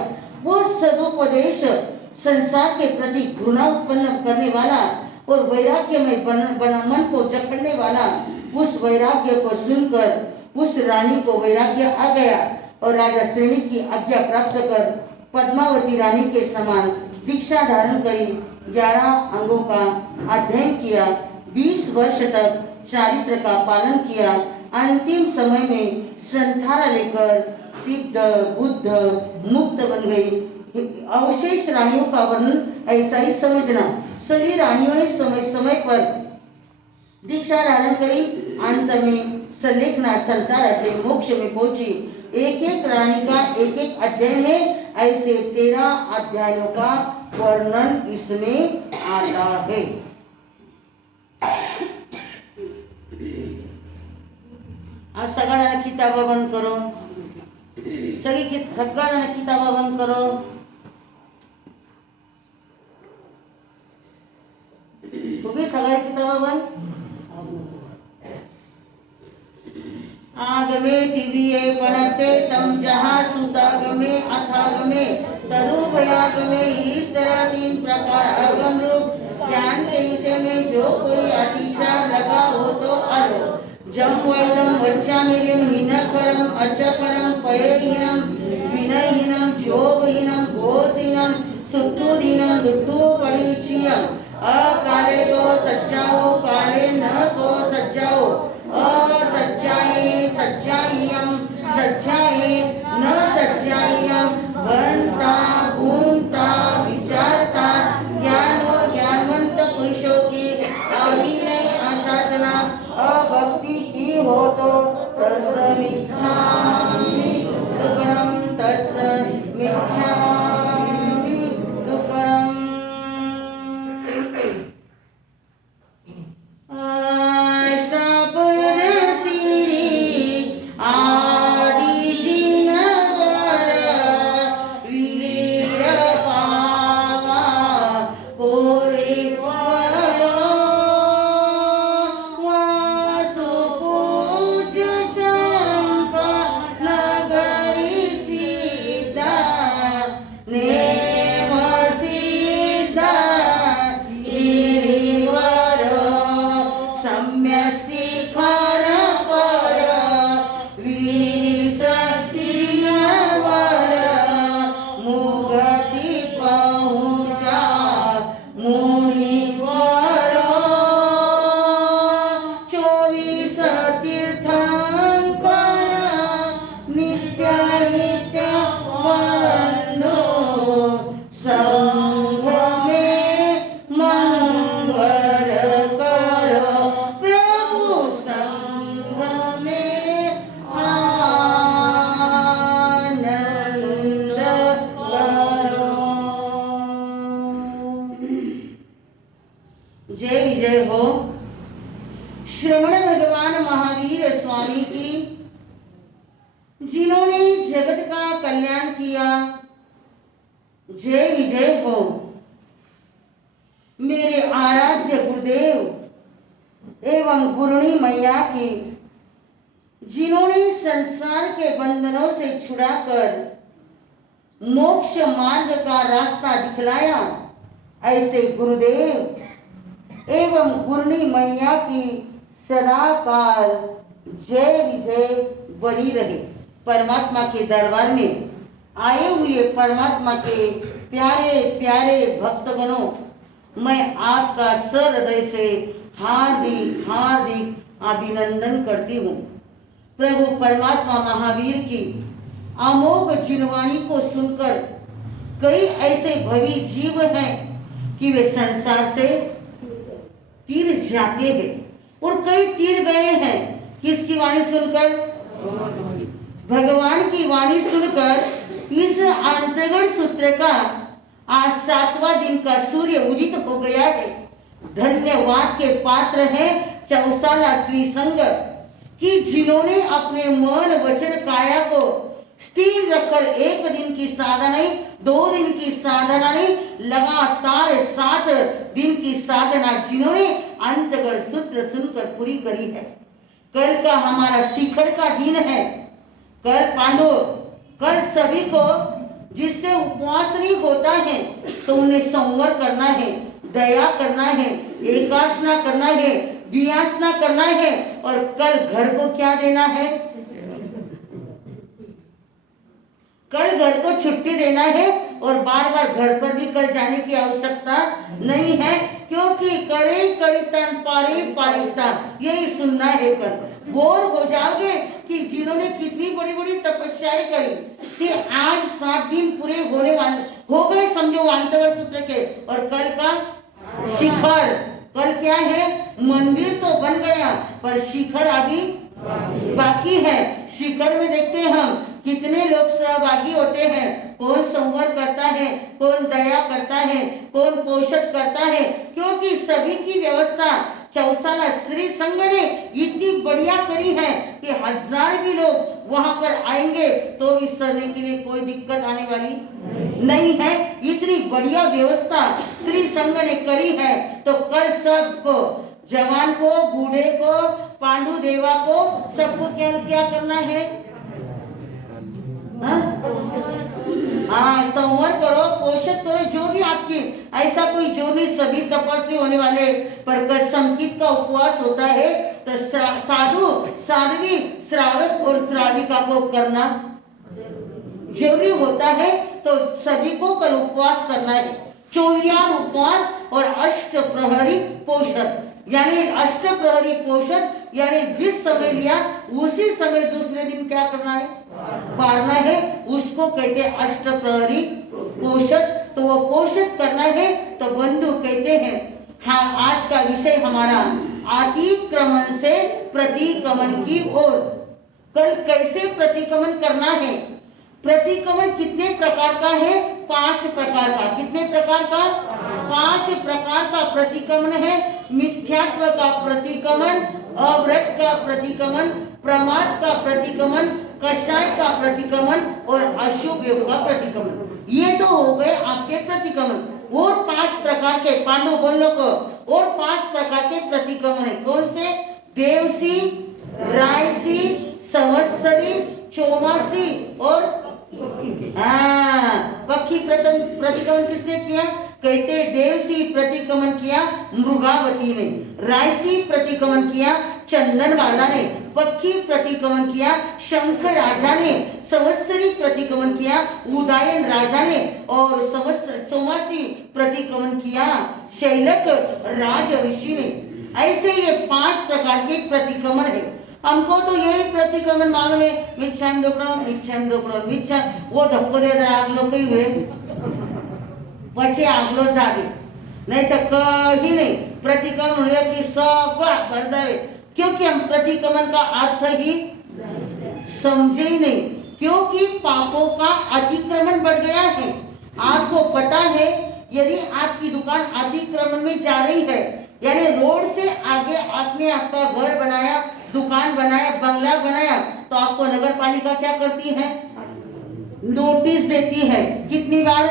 वो सदुपदेश संसार के प्रति घृणा उत्पन्न करने वाला और वैराग्यमय मन को जकड़ने वाला, उस वैराग्य को सुनकर उस रानी को वैराग्य आ गया और राजा श्रेणिक की आज्ञा प्राप्त कर पद्मावती रानी के समान दीक्षा धारण करी, 11 अंगों का अध्ययन किया, 20 वर्ष तक चारित्र का पालन किया। अंतिम समय में संथारा लेकर सिद्ध बुद्ध मुक्त बन गई। अवशेष रानियों का वर्णन ऐसा ही समझना। सभी रानियों ने समय समय पर दीक्षा धारण करी। अंत में सलेखना संतारा से मोक्ष में पहुंची। एक एक रानी का एक एक अध्ययन है। ऐसे 13 अध्यायों का वर्णन इसमें आता है। आज सगळ्यांना किताबा बंद करो, सगळ्यांना किताबा बंद करो। तुम्ही सगळ्या किताबावर आगमे दिव्ये पणते तम जहाँ सुतागमे अथागमे तदुभयागमे इस तरह 3 प्रकार अगम रूप ज्ञान के विषय में जो कोई अतिचार लगा हो तो अलो जम वैदम वच्चामिरिम हीनकरम अचकरम पयहीनम विनयहीनम जोगहीनम घोषहीनम सुट्टुदीनम दुट्टू पड़ीचियम अकाले को सज्जाओ काले न को सज्जाओ असज्जाए सज्जाइयम सज्जाए न सज्जाइयम बनता भूनता विचारता ज्ञान और ज्ञानवंत पुरुषों की अभिनय असाधना अभक्ति की हो तो तस्मिच्छामि दुक्कडम तस्मिच्छामि दुक्कडम जय विजय हो श्रवण भगवान महावीर स्वामी की, जिन्होंने जगत का कल्याण किया। जय विजय हो मेरे आराध्य गुरुदेव एवं गुरुणी मैया की, जिन्होंने संसार के बंधनों से छुड़ाकर मोक्ष मार्ग का रास्ता दिखलाया। ऐसे गुरुदेव एवं गुरुनी मैया की सदा काल जय विजय बनी रहे। परमात्मा के दरबार में आए हुए परमात्मा के प्यारे प्यारे भक्तगणों, मैं आपका सहृदय से हार्दिक हार्दिक अभिनंदन करती हूँ। प्रभु परमात्मा महावीर की अमोघ जिनवाणी को सुनकर कई ऐसे भवी जीव हैं कि वे संसार से तीर जाते हैं और कई तीर गए हैं। किसकी वाणी सुनकर? भगवान की वाणी सुनकर। इस अंतगण सूत्र का आज 7वां दिन का सूर्य उदित हो गया है। धन्यवाद के पात्र है चौसाला श्री संघ कि जिन्होंने अपने मन वचन काया को स्थिर रखकर 1 दिन की साधना नहीं, 2 दिन की साधना नहीं, लगातार 7 दिन की साधना जिन्होंने अंतगढ़ सूत्र सुनकर पूरी करी है। कल का हमारा शिखर का दिन है। कल पांडव, कल सभी को जिससे उपवास नहीं होता है तो उन्हें संवर करना है, दया करना है, एकाशना करना है, वियासना करना है और कल घर को क्या देना है? कल घर को छुट्टी देना है और बार बार घर पर भी कल जाने की आवश्यकता नहीं है, क्योंकि करे करितन पारे पारिता यही सुनना है। कल बोर हो जाओगे कि जिन्होंने कितनी बड़ी बड़ी तपस्याएं करी कि आज 7 दिन पूरे होने वाले हो गए समझो अंतवर सूत्र के, और कल का शिखर। कल क्या है? मंदिर तो बन गया पर शिखर अभी बाकी है। शिखर में देखते हैं हम कितने लोग सहभागी होते हैं। कौन संवर करता है, कौन दया करता है, कौन पोषण करता है, क्योंकि सभी की व्यवस्था चौसाला श्री संघ ने इतनी बढ़िया करी है कि 1000 भी लोग वहां पर आएंगे तो इस करने के लिए कोई दिक्कत आने वाली नहीं। नहीं है। इतनी बढ़िया व्यवस्था श्री संघ ने करी है, तो कल सबको, जवान को, बूढ़े को, पांडु देवा को, सबको क्या क्या करना है? हाँ, संवर करो, पोषण करो, जो भी आपकी, ऐसा कोई जो नहीं, सभी तपस्वी होने वाले पर संकित का उपवास होता है, तो साधु, साध्वी, श्रावक और श्राविका को करना जरूरी होता है। तो सभी को कल उपवास करना है, 24 उपवास और अष्ट प्रहरी पोषण, यानी अष्ट प्रहरी पोषण, यानी जिस समय लिया उसी समय दूसरे दिन क्या करना है? पारना है। उसको कहते हैं अष्ट प्रहरी पोषण। तो वो पोषण करना है। तो बंधु कहते हैं, हाँ, आज का विषय हमारा अतिक्रमण से प्रतिक्रमण की ओर। कल कैसे प्रतिक्रमण करना है? प्रतिक्रमण कितने प्रकार का है? 5 प्रकार का। कितने प्रकार का? 5 प्रकार का प्रतिक्रमण है। मिथ्यात्व का प्रतिक्रमण, अव्रत का प्रतिक्रमण, प्रमाद का प्रतिक्रमण, कषाय का प्रतिक्रमण और अशुभ योग का प्रतिक्रमण। ये तो हो गए आपके प्रतिक्रमण। और 5 प्रकार के, पांडव बोलो को, और 5 प्रकार के प्रतिक्रमण है। कौन से? देवसी, रायसी, संवत्सरी, चौमासी और पक्षी प्रतिक्रमण किसने किया? कहते देवसी प्रतिक्रमण किया मृगावती ने, रायसी प्रतिक्रमण किया चंदनवाला ने, पक्षी प्रतिक्रमण किया शंख राजा ने, संवत्सरी प्रतिक्रमण किया उदयन राजा ने, और चौमासी प्रतिक्रमण किया शैलक राज ऋषि ने। ऐसे ये 5 प्रकार के प्रतिक्रमण है। हमको तो यही प्रतिक्रमण मालूम है, मिच्छाम दोपड़ा, मिच्छाम दोपड़ा, मिच्छा, वो धक्को दे दे आगलो कही हुए पछे आगलो जागे, नहीं तो कहीं नहीं। प्रतिक्रमण हुए कि सब भर जाए, क्योंकि हम प्रतिक्रमण का अर्थ ही समझे ही नहीं, क्योंकि पापों का अतिक्रमण बढ़ गया है। आपको पता है, यदि आपकी दुकान अतिक्रमण में जा रही है, यानी रोड से आगे आपने आपका घर बनाया, दुकान बनाया, बंगला बनाया, तो आपको नगर पालिका क्या करती है? नोटिस देती है। कितनी बार?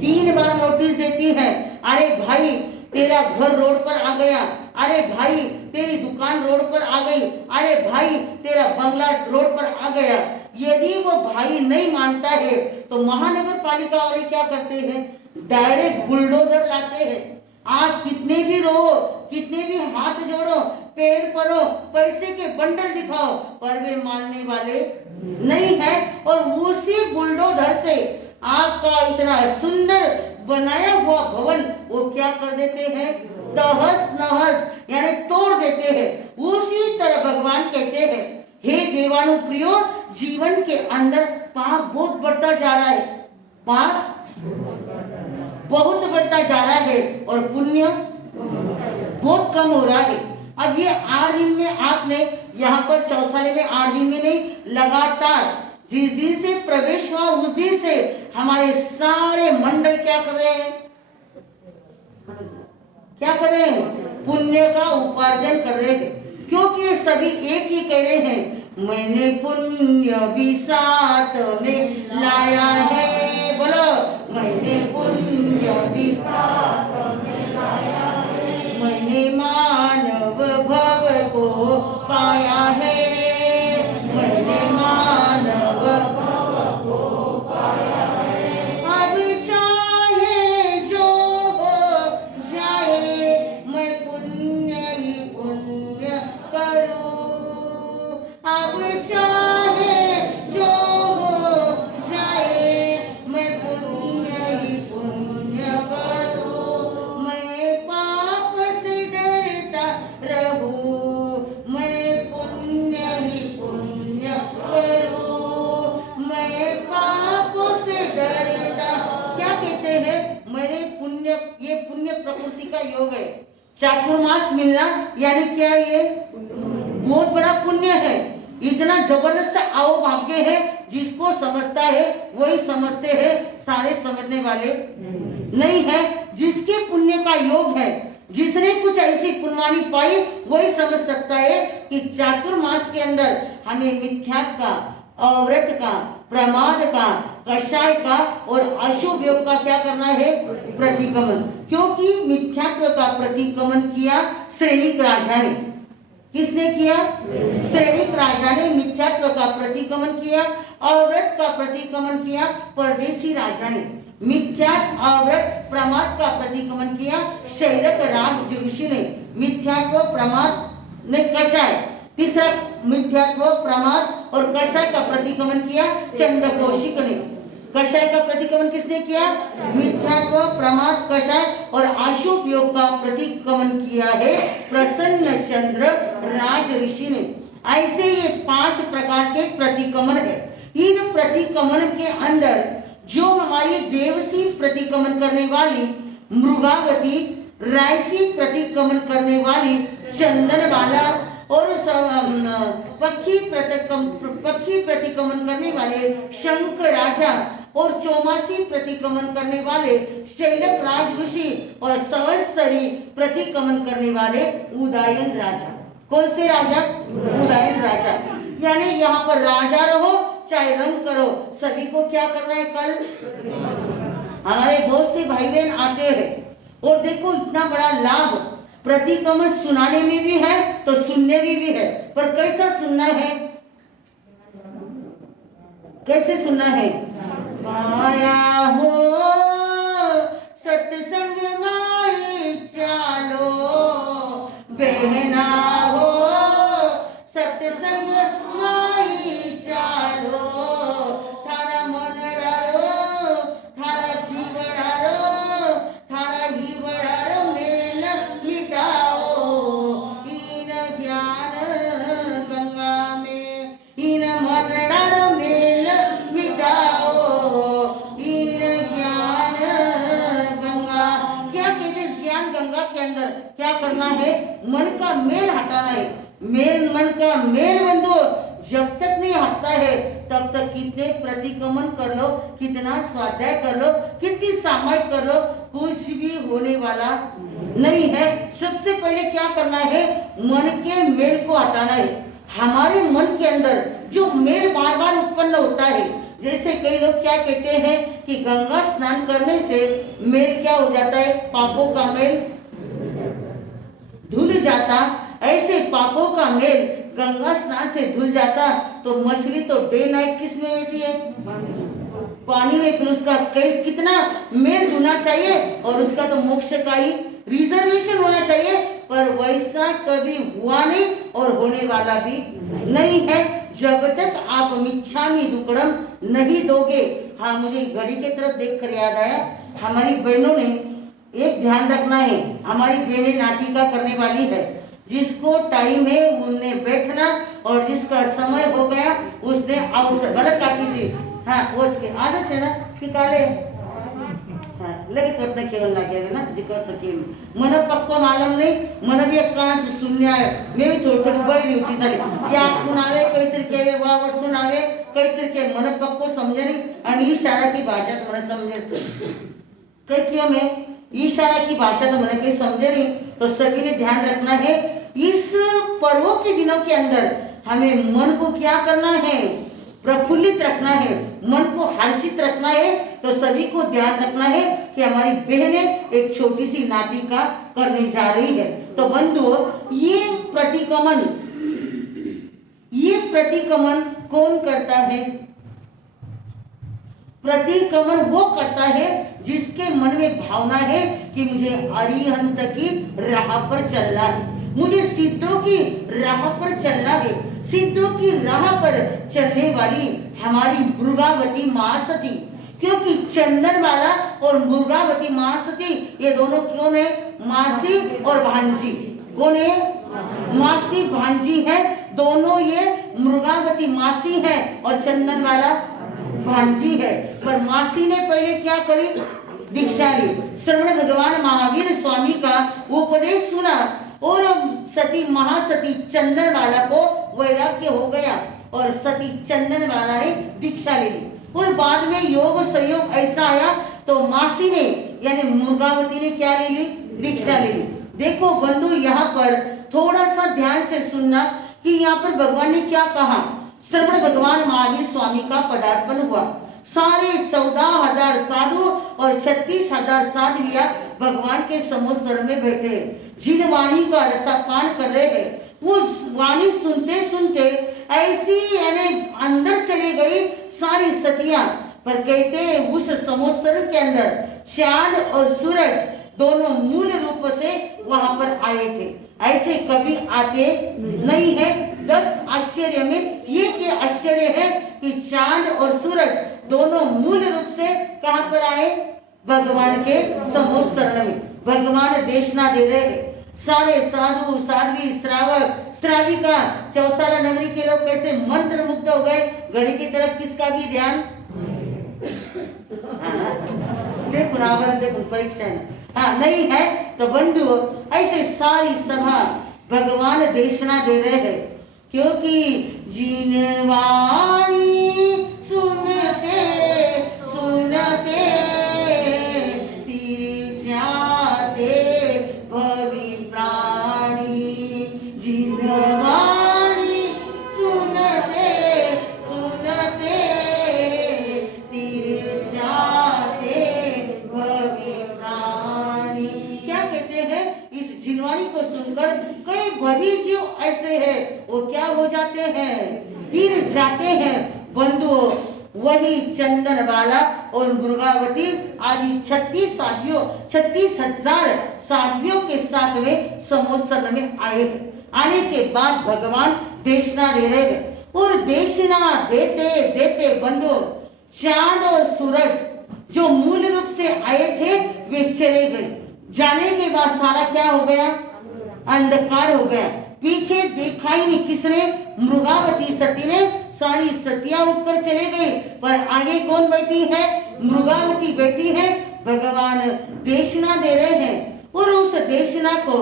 3 बार नोटिस देती है। अरे भाई, तेरा घर रोड पर आ गया, अरे भाई तेरी दुकान रोड पर आ गई, अरे भाई तेरा बंगला रोड पर आ गया। यदि वो भाई नहीं मानता है तो महानगर पालिका वाले क्या करते हैं? डायरेक्ट बुलडोजर लाते हैं। आप कितने भी रो, कितने भी हाथ जोड़ो, पैर परो, पैसे के बंडल दिखाओ, पर वे मानने वाले नहीं है। और उसी बुलडोजर से आपका इतना सुंदर बनाया हुआ भवन वो क्या कर देते हैं? तहस नहस, यानी तोड़ देते हैं। उसी तरह भगवान कहते हैं, हे देवानुप्रियो, जीवन के अंदर पाप बहुत बढ़ता जा रहा है, पाप बहुत बढ़ता जा रहा है और पुण्य बहुत कम हो रहा है। अब ये 8 दिन में आपने यहाँ पर चौसाले में 8 दिन में नहीं, लगातार जिस दिन से प्रवेश हुआ उस दिन से हमारे सारे मंडल क्या कर रहे हैं? क्या कर रहे हैं? पुण्य का उपार्जन कर रहे हैं। क्योंकि सभी एक ही कह रहे हैं, मैंने पुण्य भी साथ में लाया है। बोलो, मैंने पुण्य भी साथ में लाया है, मैंने मानव भव को पाया है, मैंने मानव भव को पाया है। अब चाहे जो हो जाए, मैं पुण्य ही पुण्य करूं। अब चाहे जो हो जाए, मैं पुण्य ही पुण्य करूं। मैं पाप से डरता रहूं, मैं पुण्य ही पुण्य करूं। मैं पापों से डरता, क्या कहते हैं? मेरे पुण्य, ये पुण्य प्रकृति का योग है। चातुर्मास मिलना यानी क्या? ये बहुत बड़ा पुण्य है। इतना जबरदस्त आओ भाग्य है, जिसको समझता है वही समझते हैं, सारे समझने वाले नहीं है। जिसके पुण्य का योग है, जिसने कुछ ऐसी पुण्यवानी पाई, वही समझ सकता है कि चातुर्मास के अंदर हमें मिथ्यात्व का, अव्रत का, प्रमाद का, कषाय का और अशुभ योग का क्या करना है? प्रतिगमन। क्योंकि मिथ्यात्व का प्रतिगमन किया श्रेणिक राजा ने। किसने किया? श्रेणिक राजा ने मिथ्यात्व का प्रतिगमन किया, अव्रत का प्रतिगमन किया परदेशी राजा ने। मिथ्यात्व, अव्रत, प्रमाद का प्रतिगमन किया शैलक राज ऋषि ने। मिथ्यात्व, प्रमाद ने कषाय, तीसरा मिथ्यात्व, प्रमाद और कषाय का प्रतिगमन किया चंद्रकौशिक ने। कषाय का प्रतिगमन किसने किया? मिथ्यात्व, प्रमाद, कषाय और अशुभ योग का प्रतिगमन किया है प्रसन्न चंद्र राज ऋषि ने। ऐसे ये 5 प्रकार के प्रतिगमन है। इन प्रतिगमन के अंदर जो हमारी देवसी प्रतिगमन करने वाली मृगावती, रायसी प्रतिगमन करने वाली चंदनबाला और पक्षी प्रतिगमन करने वाले शंख राजा और चौमासी प्रतिगमन करने वाले शैलक राज ऋषि और सहस्री प्रतिगमन करने वाले उदयन राजा। कौन से राजा? उदयन राजा। यानी यहाँ पर राजा रहो चाहे रंग करो, सभी को क्या करना है? कल हमारे बहुत से भाई बहन आते हैं और देखो इतना बड़ा लाभ प्रतिगमन सुनाने में भी है तो सुनने में भी है। पर कैसा सुनना है? कैसे सुनना है? आया हो सत्संग माई चालो, बहना हो सत्संग माई चालो, थारा मन डारो, थारा जीव डारो, थारा ही बड़ारो मेल मिटाओ, इन ज्ञान गंगा में इन मन डारो मेल मिटाओ, इन ज्ञान गंगा। क्या कहते हैं? ज्ञान गंगा के अंदर क्या करना है? मन का मेल हटाना है। मन का मेल बंधो जब तक नहीं हटता है तब तक कितने प्रतिगमन कर लो, कितना स्वाध्याय कर लो, कितनी सामायिक कर लो, कुछ भी होने वाला नहीं है। सबसे पहले क्या करना है? मन के मेल को हटाना है। हमारे मन के अंदर जो मेल बार बार उत्पन्न होता है, जैसे कई लोग क्या कहते हैं कि गंगा स्नान करने से मेल क्या हो जाता है? पापों का मेल धुल जाता। ऐसे पापों का मेल गंगा स्नान से धुल जाता तो मछली तो डे नाइट किस में बैठी है? पानी में। फिर उसका कितना मेल धुलना चाहिए और उसका तो मोक्ष का ही रिजर्वेशन होना चाहिए। पर वैसा कभी हुआ नहीं और होने वाला भी नहीं है जब तक आप मिच्छामि दुक्कडम नहीं दोगे। हाँ, मुझे घड़ी के तरफ देख कर याद आया, हमारी बहनों ने एक ध्यान रखना है। हमारी बहनें नाटिका करने वाली है, जिसको टाइम है उनने बैठना और जिसका समय हो गया उसने अवसर गलत का कीजिए। हाँ, वो आदत है ना निकाले। हाँ, लगेच वाटतं केवळ लागेल ना जिकस्त केलं मन पक्क मालूम नहीं, मन भी एक कान से सुनने आए। मैं भी थोड़ी थोड़ी बहरी होती झाली या आठवून आवे काहीतरी केवे वावटून आवे काहीतरी के मन पक्को समजे नहीं आणि इशारा की भाषा तो मन समझे कई क्यों मैं इशारा की भाषा तो मैंने कहीं समझे नहीं। तो सभी ने ध्यान रखना है इस पर्वों के दिनों के अंदर हमें मन को क्या करना है? प्रफुल्लित रखना है, मन को हर्षित रखना है। तो सभी को ध्यान रखना है कि हमारी बहनें एक छोटी सी नाटिका करने जा रही है। तो बंधुओं, ये प्रतिगमन कौन करता है? प्रतिगमन वो करता है जिसके मन में भावना है कि मुझे अरिहंत की राह पर चलना है, मुझे सिद्धों की राह पर चलना है। सिद्धों की राह पर चलने वाली हमारी मृगावती महासती, क्योंकि चंदनबाला और मृगावती महासती ये दोनों कौन है? मासी और भांजी। कौन है? मासी भांजी है। दोनों ये मृगावती मासी है और चंदनबाला भांजी है। पर मासी ने पहले क्या करी? दीक्षा ली, श्रवण भगवान महावीर स्वामी का उपदेश सुना और सती महासती चंदनबाला को वैराग्य हो गया और सती चंदनबाला ने दीक्षा ले ली। और बाद में योग संयोग ऐसा आया तो मासी ने यानी मृगावती ने क्या ले ली? दीक्षा ले ली। देखो बंधु, यहाँ पर थोड़ा सा ध्यान से सुनना कि यहाँ पर भगवान ने क्या कहा। श्रवण भगवान महावीर स्वामी का पदार्पण हुआ। सारे 14,000 साधु और 36,000 साध्वियां भगवान के समोत्सर में बैठे, जिन वाणी का रसापान कर रहे हैं। वो वाणी सुनते सुनते ऐसी यानी अंदर चले गई सारी सतियां। पर कहते हैं उस समोत्सर के अंदर चांद और सूरज दोनों मूल रूप से वहां पर आए थे, ऐसे कभी आते नहीं है। 10 आश्चर्य में ये के आश्चर्य है कि चांद और सूरज दोनों मूल रूप से कहां पर आए? भगवान के समोत्सरण में। भगवान देशना दे रहे हैं। सारे साधु साध्वी श्रावक श्राविका चौसाला नगरी के लोग कैसे मंत्र मुग्ध हो गए। घड़ी की तरफ किसका भी ध्यान? देखो रावण, देखो परीक्षा है। हाँ नहीं है तो बंधु ऐसे सारी सभा भगवान देशना दे रहे हैं, क्योंकि जिन वाणी सुनते सुनते तीर जाते भवि प्राणी, जिन वाणी सुनते सुनते तीर जाते भवि प्राणी। क्या कहते हैं? इस जिनवाणी को सुनकर कई भवी जीव ऐसे हैं, वो क्या हो जाते हैं? तीर जाते हैं। बंधुओं, वही चंदन वाला और मृगावती आदि 36 साधियों 36,000 साधियों के साथ वे समोत्सर में आए हैं। आने के बाद भगवान देशना दे रहे हैं, और देशना देते देते बंधुओं चांद और सूरज जो मूल रूप से आए थे वे चले गए। जाने के बाद सारा क्या हो गया? अंधकार हो गया। पीछे देखा ही नहीं किसने? मृगावती सती ने। सारी सतियां उठकर चले गई, पर आगे कौन बैठी है? मृगावती बैठी है। भगवान देशना दे रहे हैं, और उस देशना को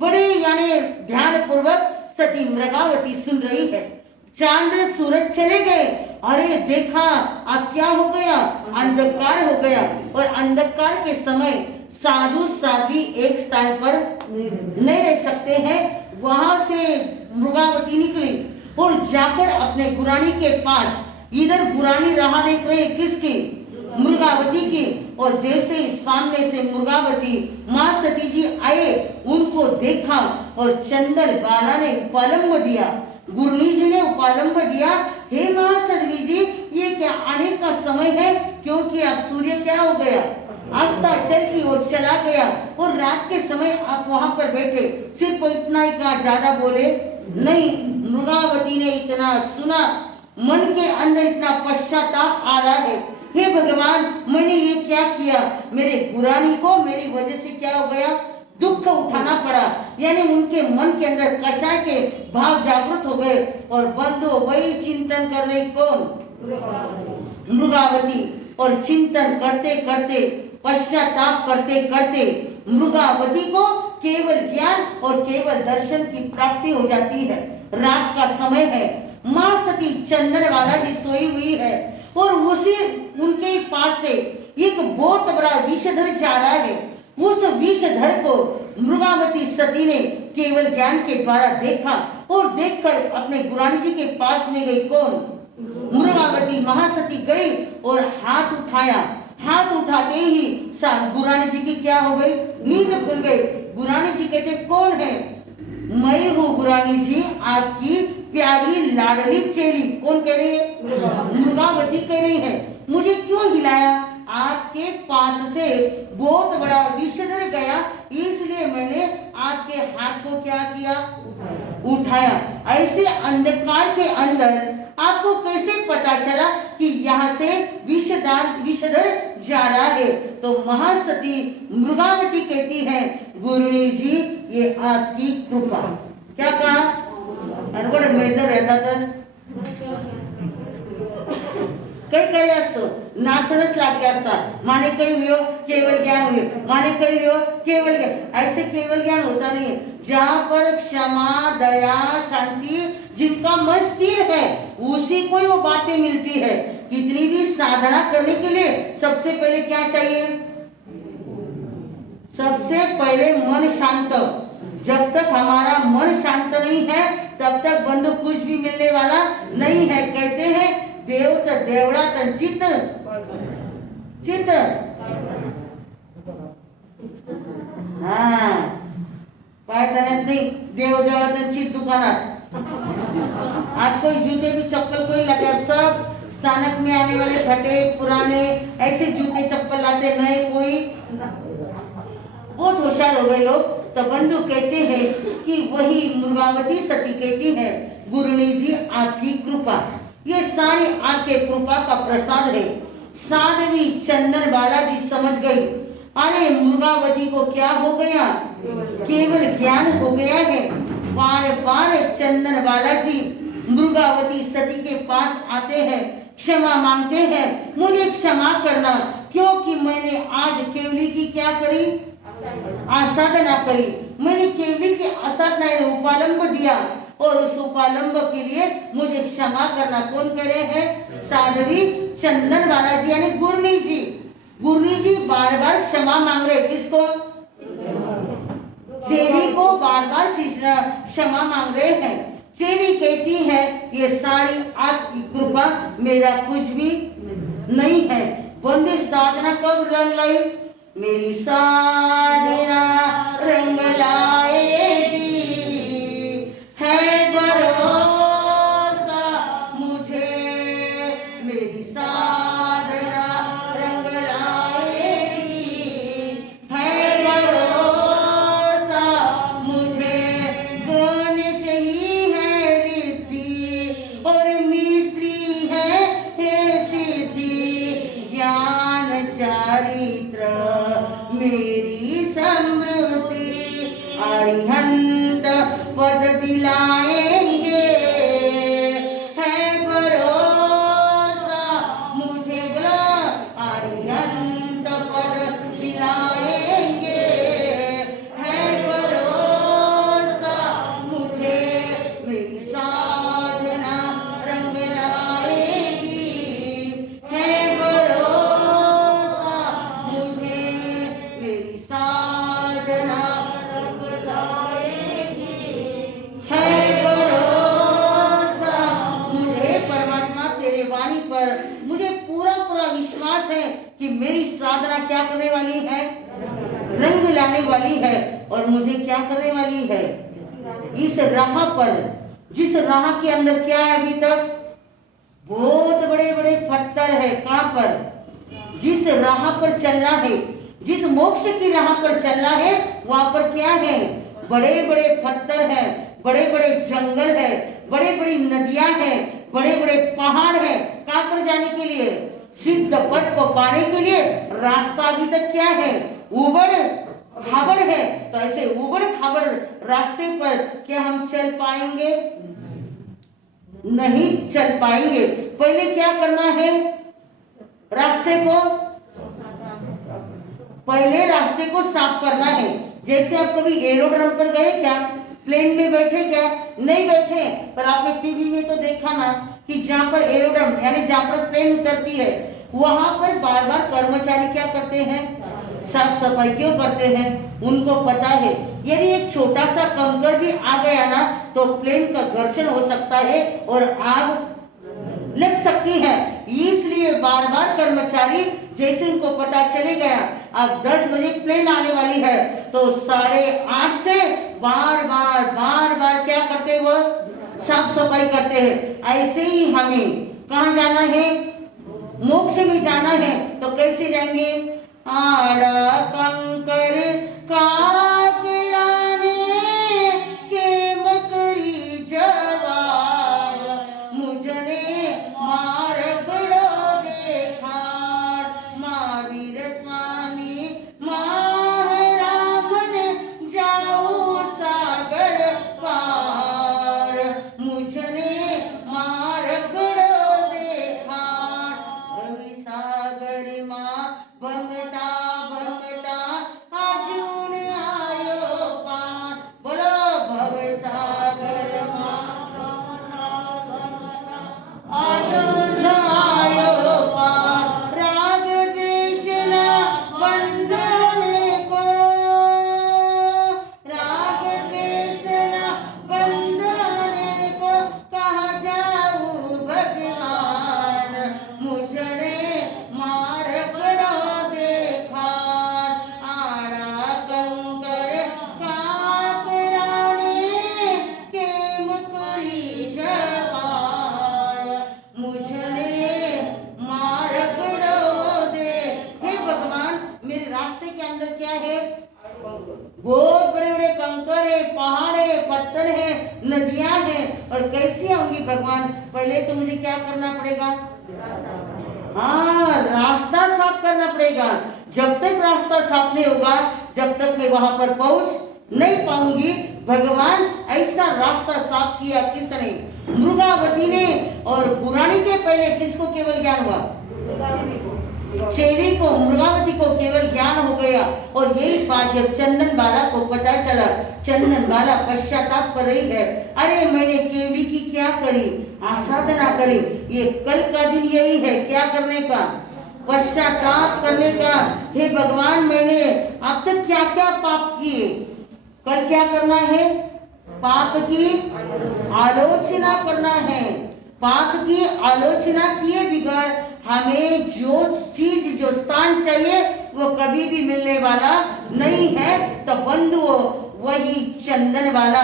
बड़े यानी ध्यान पूर्वक सती मृगावती सुन रही है। चांद सूरज चले गए। अरे देखा अब क्या हो गया? अंधकार हो गया। और अंधकार के समय साधु साध्वी एक स्थान पर नहीं रह सकते हैं। वहां से मृगावती निकली और जाकर अपने गुरानी के पास, इधर गुरानी रहा देख रहे किसकी? मृगावती की। और जैसे ही सामने से मृगावती मां सती जी आए, उनको देखा और चंदन बाला ने उपलम्ब दिया। गुरनी जी ने उपलम्ब दिया, हे महासदवी जी, ये क्या आने का समय है? क्योंकि अब सूर्य क्या हो गया? अस्ताचल की ओर चला गया, और रात के समय आप वहां पर बैठे। सिर्फ इतना ही कहा, ज्यादा बोले नहीं। मृगावती ने इतना सुना, मन के अंदर इतना पश्चाताप आ रहा है, हे भगवान मैंने ये क्या किया? मेरे गुरानी को मेरी वजह से क्या हो गया? दुख उठाना पड़ा। यानी उनके मन के अंदर कषाय के भाव जागृत हो गए। और बंधु वही चिंतन कर रही कौन? मृगावती। और चिंतन करते करते पश्चाताप करते करते मृगावती को केवल ज्ञान और केवल दर्शन की प्राप्ति हो जाती है। रात का समय है, मां सती चंदन वाला जी सोई हुई है, और उसी उनके पास से एक बहुत बड़ा विषधर जा रहा है। उस विषधर को मृगावती सती ने केवल ज्ञान के द्वारा देखा, और देखकर अपने गुरानी जी के पास में गई। कौन? मृगावती महासती गई और हाथ उठाया। हाथ उठाते ही गुरानी जी की क्या हो गई? नींद खुल गई। गुरानी जी कहते कौन है? मैं हूँ गुरानी जी, आपकी प्यारी लाडली चेली। कौन कह रही है? मृगावती कह रही है। मुझे क्यों हिलाया? आपके पास से बहुत बड़ा विषधर गया, इसलिए मैंने आपके हाथ को क्या किया? उठाया। ऐसे अंधकार के अंदर आपको कैसे पता चला कि यहाँ से विषधर जा रहा है? तो महासती मृगावती कहती है, गुरुनी जी ये आपकी कृपा। क्या कहा? बड़ा मेजर रहता था, काही करे असतो, नाचनच लागले असता। माने कही हुई हो केवल ज्ञान हुई, माने कही हुई हो केवल ज्ञान। ऐसे केवल ज्ञान होता नहीं है। जहाँ पर क्षमा दया शांति जिनका मन स्थिर है, उसी को वो बातें मिलती है। कितनी भी साधना करने के लिए सबसे पहले क्या चाहिए? सबसे पहले मन शांत। जब तक हमारा मन शांत नहीं है, तब तक बंधु कुछ भी मिलने वाला नहीं है। कहते हैं देव तो देवड़ा तन चित्त तिथं हा पायतान्यात नहीं, देवदेवळांची दुकानात। आज कोई जूते भी चप्पल कोई लाते, अब सब स्थानक में आने वाले फटे पुराने ऐसे जूते चप्पल लाते, नए कोई। बहुत होशियार हो गए लोग। तो बंधु कहते हैं कि वही मुर्गावती सती कहती है, गुरुनी जी आपकी कृपा, ये सारी आपके कृपा का प्रसाद है। साध्वी चंदन बालाजी समझ गई, अरे मुर्गावती को क्या हो गया, केवल ज्ञान हो गया है। बार बार चंदन बालाजी मुर्गावती सती के पास आते हैं, क्षमा मांगते हैं, मुझे क्षमा करना क्योंकि मैंने आज केवली की क्या करी, आसाधना करी। मैंने केवली की आसाधना उपालंब दिया और उस उपालंब के लिए मुझे क्षमा करना। कौन कह रहे हैं, साध्वी चंदन बालाजी यानी गुरनी जी। गुरनी जी बार बार क्षमा मांग रहे, किसको, चेली को बार बार क्षमा मांग रहे हैं। चेली कहती है ये सारी आपकी कृपा, मेरा कुछ भी नहीं है। बंदी साधना कब रंग लाई, मेरी साधना रंग लाएगी, है भरोसा मुझे, मेरी साधना रंग लाएगी, है भरोसा मुझे। गणेश ही है रीति और मिस्त्री है सिद्धि, ज्ञान चारित्र मेरी समृद्धि, अरिहंत पद दिलाएंगे, है भरोसा मुझे, बोला अरिहंत पद दिलाएंगे, है भरोसा मुझे, मेरी साधना रंग लाएगी, है भरोसा मुझे, मेरी साधना रंग लाएगी, है भरोसा मुझे। परमात्मा तेरे वाणी पर मुझे पूरा पूरा विश्वास है कि मेरी साधना क्या करने वाली है, रंग लाने वाली है। और मुझे क्या करने वाली है, इस राह पर, जिस राह के अंदर क्या है, अभी तक बहुत बड़े बड़े पत्थर है। कहां पर, जिस राह पर चलना है, जिस मोक्ष की राह पर चलना है, वहां पर क्या है, बड़े बड़े पत्थर हैं, बड़े बड़े जंगल है, बड़े बड़ी नदियां हैं, बड़े बड़े पहाड़ हैं। कहां पर जाने के लिए, सिद्ध पद को पाने के लिए रास्ता अभी तक क्या है, उबड़ खाबड़ है। तो ऐसे उबड़ खाबड़ रास्ते पर क्या हम चल पाएंगे, नहीं चल पाएंगे। पहले क्या करना है, रास्ते को, पहले रास्ते को साफ करना है। जैसे आप कभी एरोड्रम पर गए क्या, प्लेन में बैठे क्या, नहीं बैठे, पर आपने टीवी में तो देखा ना कि जहां पर एरोड्रम यानी जहां पर प्लेन उतरती है, वहां पर बार बार कर्मचारी क्या करते हैं, साफ सफाई क्यों करते हैं, उनको पता है यदि एक छोटा सा कंकर भी आ गया ना तो प्लेन का घर्षण हो सकता है और आग लग सकती है। इसलिए बार बार कर्मचारी, जैसे इनको पता चले गया अब 10 बजे प्लेन आने वाली है, तो 8:30 से बार बार क्या करते, वो साफ सफाई करते हैं। ऐसे ही हमें कहाँ जाना है, मोक्ष में जाना है। तो कैसे जाएंगे, आड़ा कंकर काकराने के मकरी जवाया, मुझने मारगड़ो देखाड़, महावीर स्वामी महारामन जाऊ सागर पार, मुझने मारगड़ो देखाड़, भवि सागर माँ भंगता भंगता आजून बहुत बड़े बड़े कंकर है, पहाड़ है, पत्थर है, नदियां हैं, और कैसी आऊंगी भगवान? पहले तो मुझे क्या करना पड़ेगा? हाँ, रास्ता साफ करना पड़ेगा। जब तक रास्ता साफ नहीं होगा, जब तक मैं वहां पर पहुंच नहीं पाऊंगी। भगवान ऐसा रास्ता साफ किया किसने? मृगावती ने। और पुराणी के पहले किसको केवल ज्ञान हुआ? चेली को, मृगावती को केवल ज्ञान हो गया। और यही बात जब चंदन बाला को पता चला, चंदन बाला पश्चाताप कर रही है, अरे मैंने केवली की क्या करी? आसाधना करी। ये कल का दिन यही है, क्या करने का? पश्चाताप करने का। हे भगवान, मैंने अब तक क्या क्या पाप किए? कल क्या करना है? पाप की आलोचना करना है। पाप की आलोचना किए बगैर हमें जो चीज, जो स्थान चाहिए, वो कभी भी मिलने वाला नहीं है। तो बंधुओं, वही चंदन वाला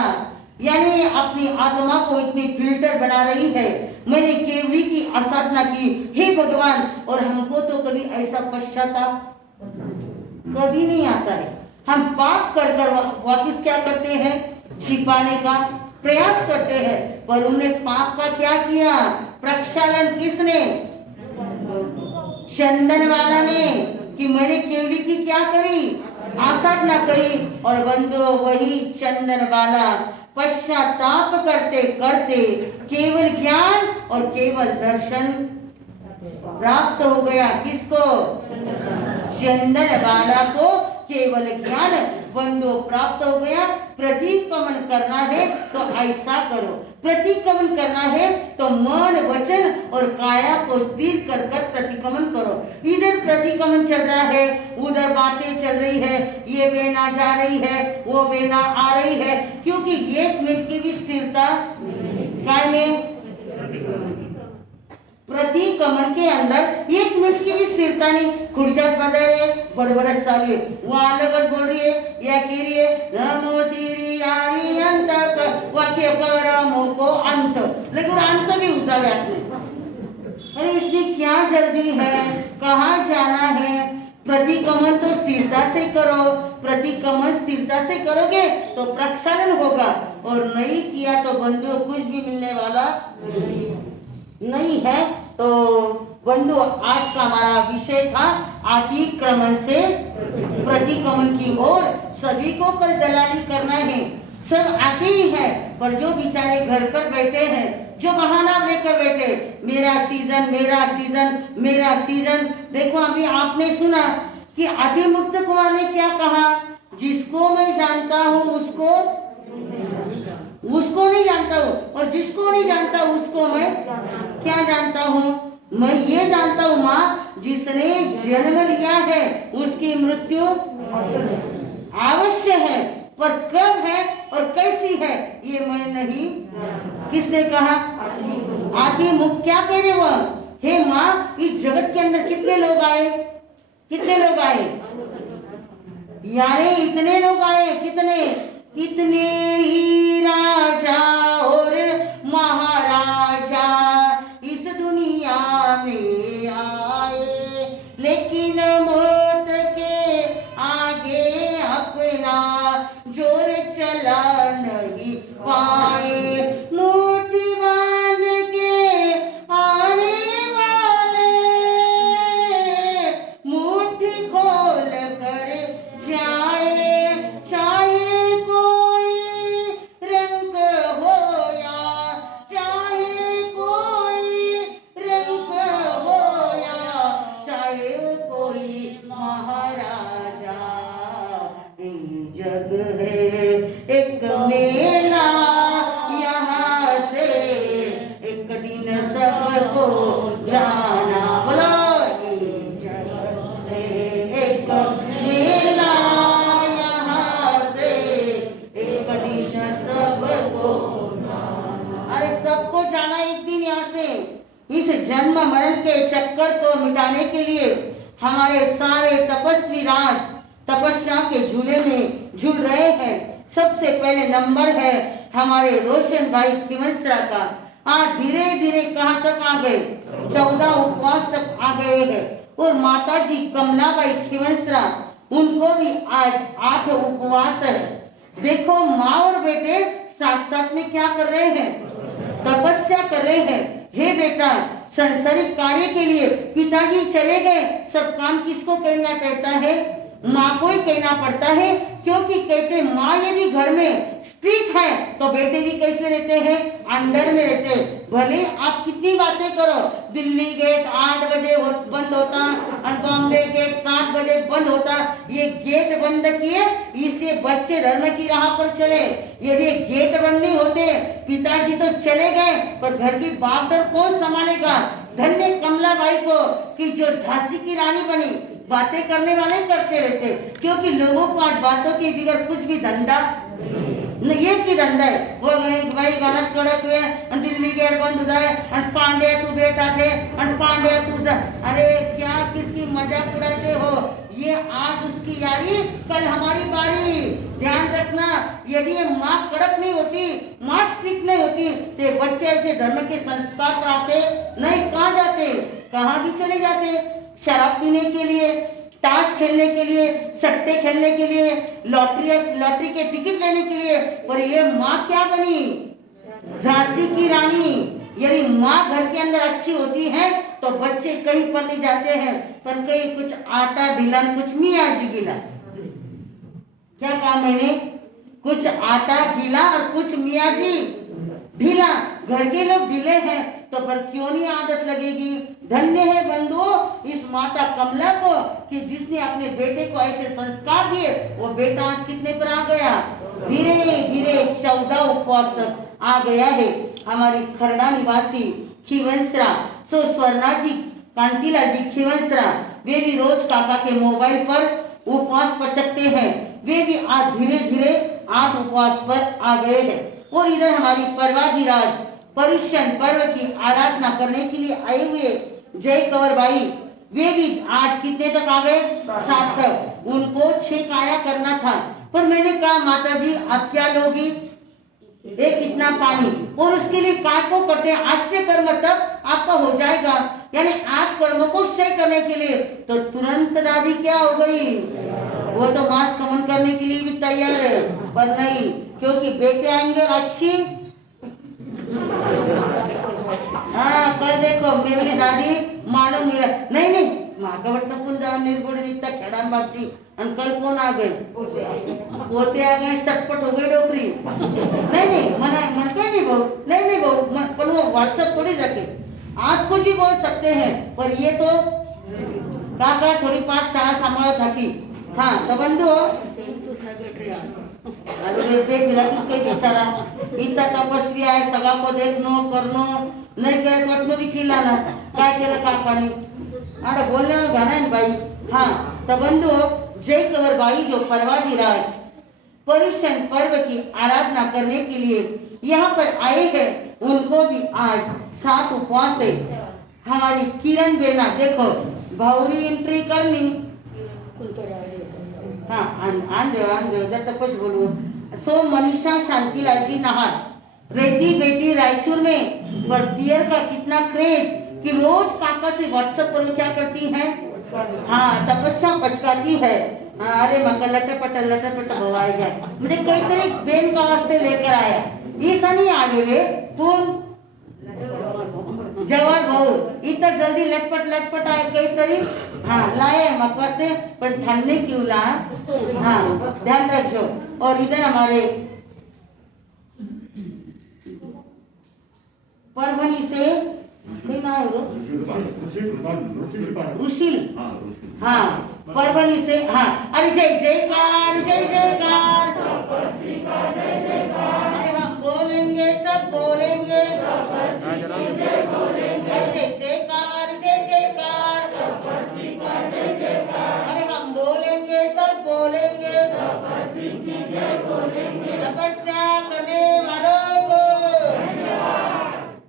यानी अपनी आत्मा को इतनी फिल्टर बना रही है। मैंने केवली की आसाधना की, हे भगवान। और हमको तो कभी ऐसा पश्चाताप कभी नहीं आता है। हम पाप कर कर वापिस क्या करते हैं? छिपाने का प्रयास करते हैं। पर उन्होंने पाप का क्या किया? प्रक्षालन किसने? चंदन वाला ने। कि मैंने केवली की क्या करी? आसाधना करी। और बंदो, वही चंदन वाला पश्चाताप करते करते केवल ज्ञान और केवल दर्शन प्राप्त हो गया। किसको? चंदन वाला को केवल ज्ञान बंदो प्राप्त हो गया। प्रतिक्रमण करना है तो ऐसा करो। प्रतिक्रमण करना है तो मन, वचन और काया को स्थिर कर कर प्रतिक्रमण करो। इधर प्रतिक्रमण चल रहा है, उधर बातें चल रही है, ये वेना जा रही है, वो वेना आ रही है, क्योंकि 1 मिनट की भी स्थिरता काय में? प्रतिक्रमण के अंदर 1 मिनट की भी स्थिरता नहीं। खुर्जात बजा रहे, बड़बड़त चालू है, वो अलग बोल रही है, या कह रही है नमो श्री हरि अंत वाक्य करमो को अंत, लेकिन अंत भी उजावे आपने। अरे इतनी क्या जल्दी है? कहाँ जाना है? प्रतिक्रमण तो स्थिरता से करो। प्रतिक्रमण स्थिरता से करोगे तो प्रक्षालन होगा, और नहीं किया तो बंधु कुछ भी मिलने वाला नहीं है। तो बंधु, आज का हमारा विषय था अतिक्रमण से प्रतिक्रमण की ओर। सभी को कल दलाली करना है, सब आते ही है, पर जो बेचारे घर पर बैठे हैं, जो बहाना लेकर बैठे, मेरा सीजन, मेरा सीजन, मेरा सीजन। देखो, अभी आपने सुना कि अतिमुक्त कुमार ने क्या कहा? जिसको मैं जानता हूँ उसको नहीं जानता हूँ, और जिसको नहीं जानता उसको मैं क्या जानता हूँ? मैं ये जानता हूँ माँ, जिसने जन्म लिया है उसकी मृत्यु अवश्य है, पर कब है और कैसी है ये मैं नहीं। किसने कहा? अतिमुक्त। क्या कह रहे वो? हे माँ, इस जगत के अंदर कितने लोग आए? कितने लोग आए? यानी इतने लोग आए। कितने? कितने ही राजा और महाराजा इस दुनिया में आए, लेकिन मौत के आगे अपना जोर चला नहीं पाए। मुट्ठी बांध के आने वाले मुट्ठी खोल कर जाए, चाहे कोई रंग हो या चाहे कोई रंग हो या चाहे कोई महाराजा। ये जग है एक मेला, यहाँ से एक दिन सबको जाना। बोलो, ये जग है एक मेला, यहाँ से एक दिन सबको। अरे सबको जाना एक दिन यहाँ से। इस जन्म मरण के चक्कर को मिटाने के लिए हमारे सारे तपस्वी राज तपस्या के झूले में झूल रहे हैं। सबसे पहले नंबर है हमारे रोशन भाई खिमंसरा का। आज धीरे धीरे कहाँ तक आ गए? 14 उपवास तक आ गए हैं। और माता जी कमलाबाई खिमंसरा उनको भी आज 8 उपवास है। देखो माँ और बेटे साथ साथ में क्या कर रहे हैं, तपस्या कर रहे हैं। हे बेटा, संसारिक कार्य के लिए पिताजी चले गए, सब काम किसको करना पड़ता है, माँ को ही कहना पड़ता है। क्योंकि कहते माँ यदि घर में स्ट्रिक्ट है तो बेटे भी कैसे रहते हैं, अंडर में रहते हैं। भले आप कितनी बातें करो, दिल्ली गेट 8 बजे बंद होता और बॉम्बे गेट 7 बजे बंद होता, ये गेट बंद किए इसलिए बच्चे धर्म की राह पर चले। यदि गेट बंद नहीं होते, पिताजी तो चले गए पर घर की बागडोर कौन संभालेगा। धन्य कमलाबाई को कि जो झांसी की रानी बनी। बातें करने वाले करते रहते, क्योंकि लोगों को आज बातों के बगैर कुछ भी धंधा न, ये की धंधा है। वो भाई गलत कड़क हुए, दिल्ली गेट बंद हो जाए, पांडे तू बेटा थे, पांडे तू जा। अरे क्या किसकी मजाक उड़ाते हो। ये आज उसकी यारी, कल हमारी बारी। ध्यान रखना, यदि ये माँ कड़क नहीं होती, माँ स्ट्रिक्ट नहीं होती, तो बच्चे ऐसे धर्म के संस्कार कराते नहीं, कहाँ जाते, कहाँ भी चले जाते। शराब पीने के लिए, ताश खेलने के लिए, सट्टे खेलने के लिए, लॉटरी के टिकट लेने के लिए। पर ये माँ क्या बनी, झांसी की रानी। यदि माँ घर के अंदर अच्छी होती है तो बच्चे कहीं पर नहीं जाते हैं, पर कहीं कुछ आटा ढीला, कुछ मियाँ जी गिला। क्या कहा मैंने, कुछ आटा गीला और कुछ मियाँ जी ढीला। घर के लोग ढीले हैं तो पर क्यों नहीं आदत लगेगी। धन्य है बंधुओं इस माता कमला को कि जिसने अपने बेटे को ऐसे संस्कार दिए। वो बेटा आज कितने पर आ गया, धीरे धीरे 14 उपवास तक आ गया है। हमारी खरड़ा निवासी खीवंसरा सो स्वर्णा जी, कांतिला जी खीवंसरा, वे भी रोज काका के मोबाइल पर उपवास पचकते हैं। वे भी आज धीरे धीरे 8 उपवास पर आ गए हैं। और इधर हमारी पर्वाधिराज पर्युषण पर्व की आराधना करने के लिए आए हुए जय कंवरबाई, वे भी आज कितने तक आ गए, 7 तक। उनको 6 काया करना था, पर मैंने कहा माता जी आप क्या लोगी, एक कितना पानी, और उसके लिए काय को कटे, अष्ट कर्म तब आपका हो जाएगा। यानी 8 कर्मों को क्षय करने के लिए। तो तुरंत दादी क्या हो गई, वो तो मांस कमन करने के लिए भी तैयार है, पर नहीं, क्योंकि बेटे आएंगे और अच्छी। हाँ कल देखो मेरी दादी मालूम मिला, नहीं नहीं मागवटना पुन जाऊन निर्गुण नित्ता खेड़ाम बापची। अंकल कौन आ गए, पोते आ गए, सटपट हो गई डोकरी। नहीं नहीं मन क्या नहीं बहू, नहीं बहू, पर वो व्हाट्सएप थोड़ी जाके आप कुछ भी बोल सकते हैं, पर ये तो काका थोड़ी पाठशाला संभाल था की। हाँ तो बंधु अरे बेटा किसके बेचारा इतना तपस्वी आहे, सगळा को देखनो करनो नहीं करे तो वाटनो भी खिलाना, काय केलं काकाने, अरे बोलने में घाना है भाई। हाँ तो बंधु जय कंवरबाई जो पर्वाधिराज पर्युषण पर्व की आराधना करने के लिए यहाँ पर आए हैं, उनको भी आज 7 उपवास है। हमारी किरण बेना देखो भावरी एंट्री करनी। हाँ आन दे जब तक कुछ बोलूँ। सो मनीषा शांतिलाल जी नहार रहती बेटी रायचूर में, पर पियर का कितना क्रेज कि रोज काका से व्हाट्सएप पर क्या करती है, हाँ तपस्या पचकाती है। हाँ अरे मकर लटपट भवाएगा, मुझे कई तरह बेन का वास्ते लेकर आया, ऐसा नहीं आगे वे पूर्ण जवाब भाऊ इतना जल्दी लटपट आए कई तरीक। हाँ लाए मत वास्ते, पर धन्य क्यों ला, हाँ ध्यान रखो। और इधर हमारे परभनी से रुशील, हाँ परभनी से, हाँ अरे जय जयकार जय जयकार, अरे हम बोलेंगे सब बोलेंगे, जय जयकार जय जयकार, अरे हम बोलेंगे सब बोलेंगे, तपस्या करने वालों को,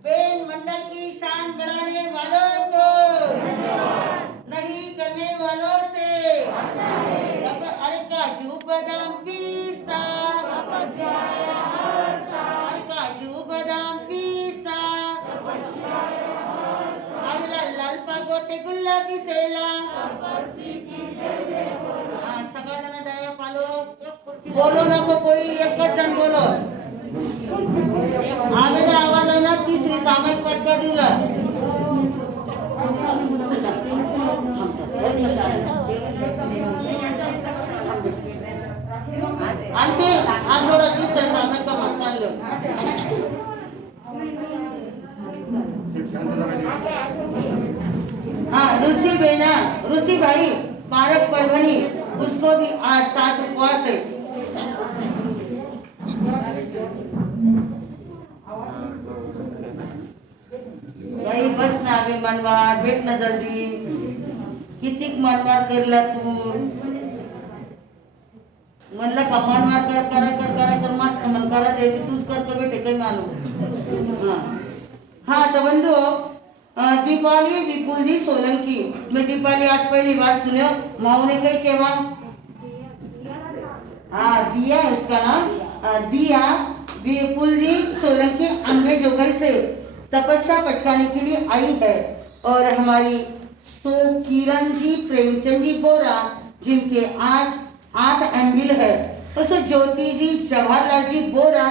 बेन मंडल की शान बढ़ाने वालों को, नहीं करने वालों से, अरे काजू बादाम पिस्ता, अरे काजू बादाम पिस्ता, अरे लाल लाल पागोटे गुलाबी सेला, हाँ बोलो ना को कोई एक जण बोलो आम्ही जर आवाज आहे ना तिसरी सामायिक पटका दिला आणि आंदोलन तिसऱ्या सामायिक मतदान हाँ रूसी बेना रूसी भाई पारक परभनी उसको भी आज 7 उपवास है भाई बस ना अभी मनवार भेट ना जल्दी किती मनवार करला तू म्हणलं का मनवार कर मस्त मन करा दे तूच कर बेटे काही मालूम हाँ तो बंधु दीपाली विपुल जी सोलंकी मैं दीपाली आज पहली बार सुने माऊ ने कही केवा हाँ दिया उसका नाम दिया विपुल जी सोलंकी अंबे जोगई से तपस्या पचकाने के लिए आई है और हमारी किरण जी प्रेमचंद जी बोरा जिनके आज 8 एमबिल है उसको ज्योति जी जवाहरलाल जी बोरा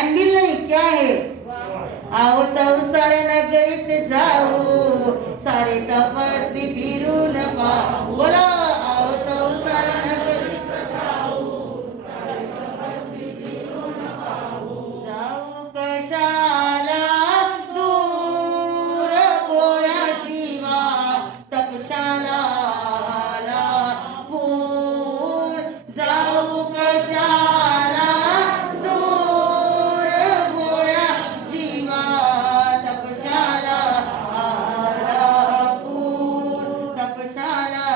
एमबिल नहीं क्या है आओ चौसाळे नगरीत जाऊ सारे तपस्वी फिरून पाहू बोला आओ चौसाळे नगरीत जाऊ कशाला दूर पोळ्या जीवा तपशाला पूर जाऊ कशाला दूर पोळ्या जीवा तपशाला पूर तपशाला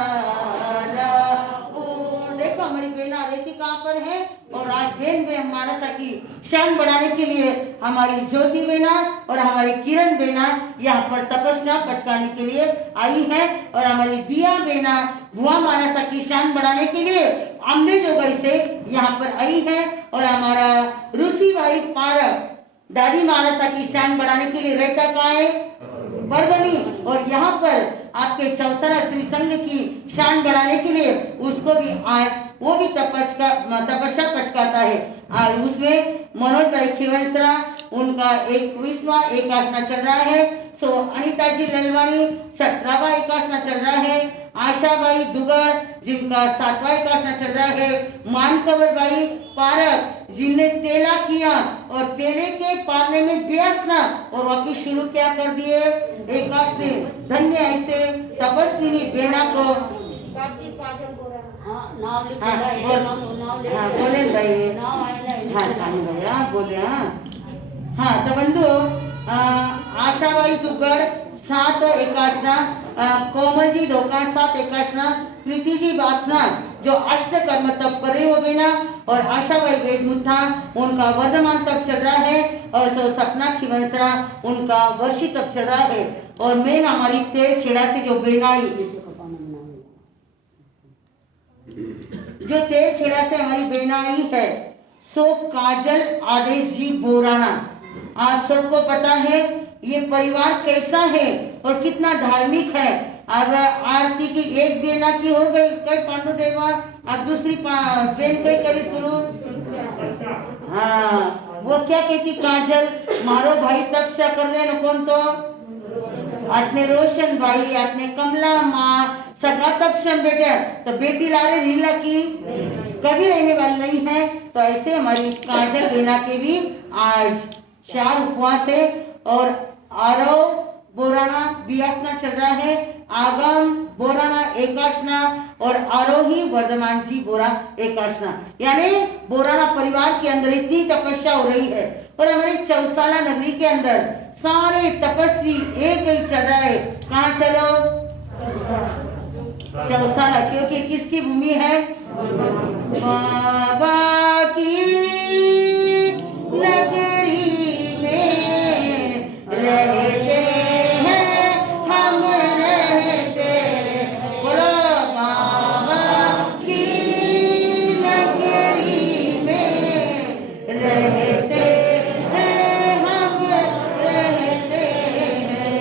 पूर देखो हमारी बेना रेती कहाँ पर है और आज बेन में हमारा साकी शान बढ़ाने के लिए हमारी ज्योति बेना और हमारी किरण बेना यहाँ पर तपस्या पचकाने के लिए आई है और हमारी दिया बेना बुआ मानसा की शान बढ़ाने के लिए अम्बे जोगई से यहाँ पर आई है और हमारा रूसी भाई पारक दादी मानसा की शान बढ़ाने के लिए रहता कहाँ है परभनी और यहाँ पर आपके चौसरा स्त्री संघ की शान बढ़ाने के लिए उसको भी आज वो भी तपस्या पचकाता है आज उसमें मनोज भाई खिवंसरा उनका 21वां एकासना चल रहा है सो अनिता जी ललवानी 17वां एकासना चल रहा है आशा भाई दुगड़ जिनका 7वां एकासना चल रहा है मानकवर भाई पारक जिनने तेला किया और तेले के पारने में बेअसना और वापिस शुरू क्या कर दिए एकासने धन्य ऐसे तपस्विनी बेना को बोले भाई भैया बोले हाँ तो बंधु आशाबाई दुग्गड़ 7 एकासना कोमल जी धोका 7 एकासना प्रीति जी बातना जो अष्ट कर्म तप कर रही हो बेना और आशाबाई वेदमुथा उनका वर्धमान तप चल रहा है और जो सपना खिवंसरा उनका वर्षी तप चल रहा है और मेन हमारी तेर खेड़ा से जो बेनाई जो तेर खेड़ा से हमारी बेनाई है सो काजल आदेश जी बोराना आप सबको पता है ये परिवार कैसा है और कितना धार्मिक है अब आरती की एक बेना की हो गई कई पांडु देवा अब दूसरी बेन कई करी शुरू हाँ वो क्या कहती काजल मारो भाई तपस्या कर रहे न कौन तो अपने रोशन भाई अपने कमला माँ सगा तपस्या बेटे तो बेटी लारे रीला की कभी रहने वाली नहीं है तो ऐसे हमारी काजल बेना के भी आज 4 उपवास है और आरव बोराना बियासना चल रहा है आगम बोराना एकाशना और आरोही वर्धमान जी बोरा एकाशना यानी बोराना परिवार के अंदर इतनी तपस्या हो रही है और हमारे चौसाला नगरी के अंदर सारे तपस्वी एक ही चल रहा है कहाँ चलो चौसाला क्योंकि किसकी भूमि है बाबा की नगरी में रहते हैं हम रहते बोलो बाबा की नगरी में रहते हैं हम रहते हैं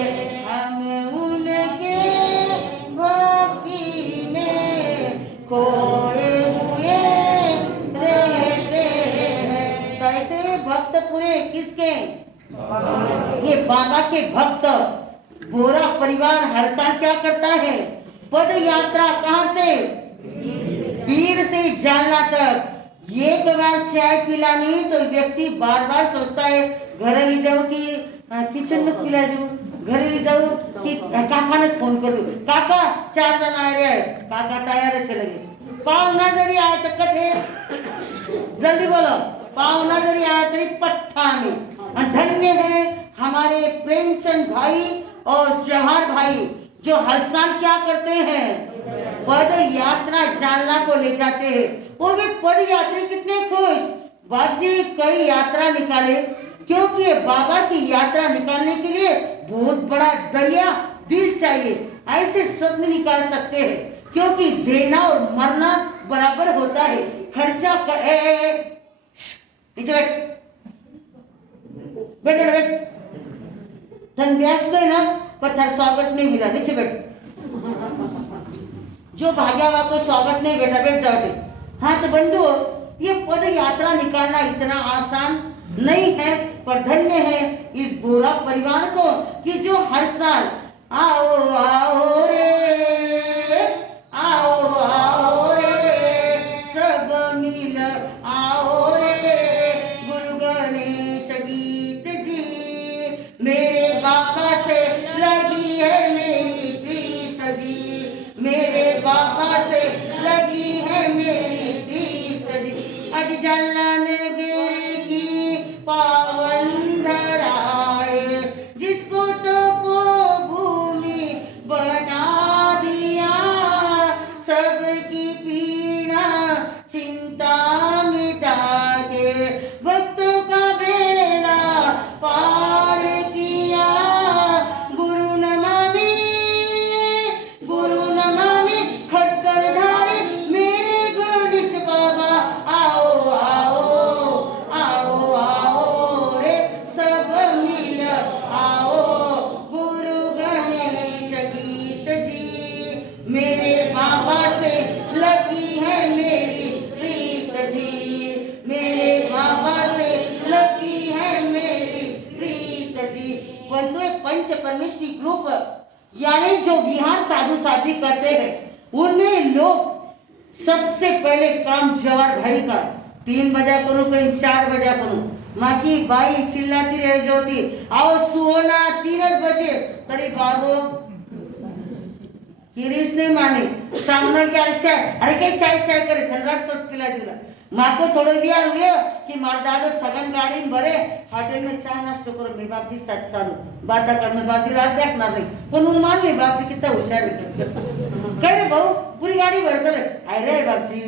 हम उनके भक्ति में खोए हुए पूरे किसके? ये बाबा के भक्त। बोरा परिवार हर साल क्या करता है? पद यात्रा। कहां से? बीड़ से जालना तक। एक बार चाय पिलानी तो व्यक्ति बार बार सोचता है घर ले जाओ कि किचन में पिला दूं, घरे ले जाओ कि काका ने फोन कर दूं, काका 4 जन आ रहे हैं, काका तैयार है चले गए। पाहुणा जरी आया तो कठे जल्दी बोलो, पाहुणा जरी आया तरी पट्टा में। धन्य है हमारे प्रेमचंद भाई और जवाहर भाई जो हर साल क्या करते हैं? पद यात्रा जालना को ले जाते हैं। वो भी पद यात्री कितने खुश। बाप जी कई यात्रा निकाले क्योंकि ये बाबा की यात्रा निकालने के लिए बहुत बड़ा दरिया दिल चाहिए। ऐसे स्वप्न निकाल सकते हैं क्योंकि देना और मरना बराबर होता है। खर्चा कर नीचे बैठ बैठ बैठ। धन व्यस्त है ना, पत्थर स्वागत नहीं मिला, नीचे बैठ। जो भाग्या हुआ को स्वागत नहीं, बेटा बैठ जाओ। हाँ तो बंधु, ये पद यात्रा निकालना इतना आसान नहीं है, पर धन्य है इस बोरा परिवार को कि जो हर साल आओ आओ रे, आओ आओ रे, सब मिल आओ रे, गुरु गणेश गीत जी, मेरे बाबा से लगी है मेरी प्रीत जी, मेरे बाबा से लगी है मेरी प्रीत जी। आज जलन गिरी की पावन धराए, जिसको तो भूमि बना दिया, सबकी पीड़ा चिंता मिटा के भक्तों का बेड़ा पार किया। गुरु नमामि, गुरु नमामि, खद्दर धारे मेरे गणेश बाबा, आओ आओ आओ आओ रे, सब मिल आओ, गुरु गणेश गीत जी, मेरे बाबा से लगी है मेरी प्रीत जी, मेरे बाबा से लगी है मेरी प्रीत जी। परंतु पंच परमेष्ठी ग्रुप यानी जो विहार साधु साध्वी करते हैं, उनमें लोग सबसे पहले काम जवाहर भाई का 3 बजा करूं कहीं 4 बजा करूं, माँ की बाई चिल्लाती रह जोती, आओ सुना 3 बजे तरी बाबू किरीस नहीं माने, सामने क्या चाय, अरे क्या चाय चाय करे धनराज तो पिला दिला। माँ को थोड़ो दिया हुए कि मार दादो सगन गाड़ी में भरे होटल में चाय नाश्तो करो, मैं बाप जी साथ चालू बात कर, मैं बाप जी लाड़ देखना नहीं, पर उन मान नहीं बाप जी कितना होशियार है। कह रहे बहु पूरी गाड़ी भर कर अरे बाप जी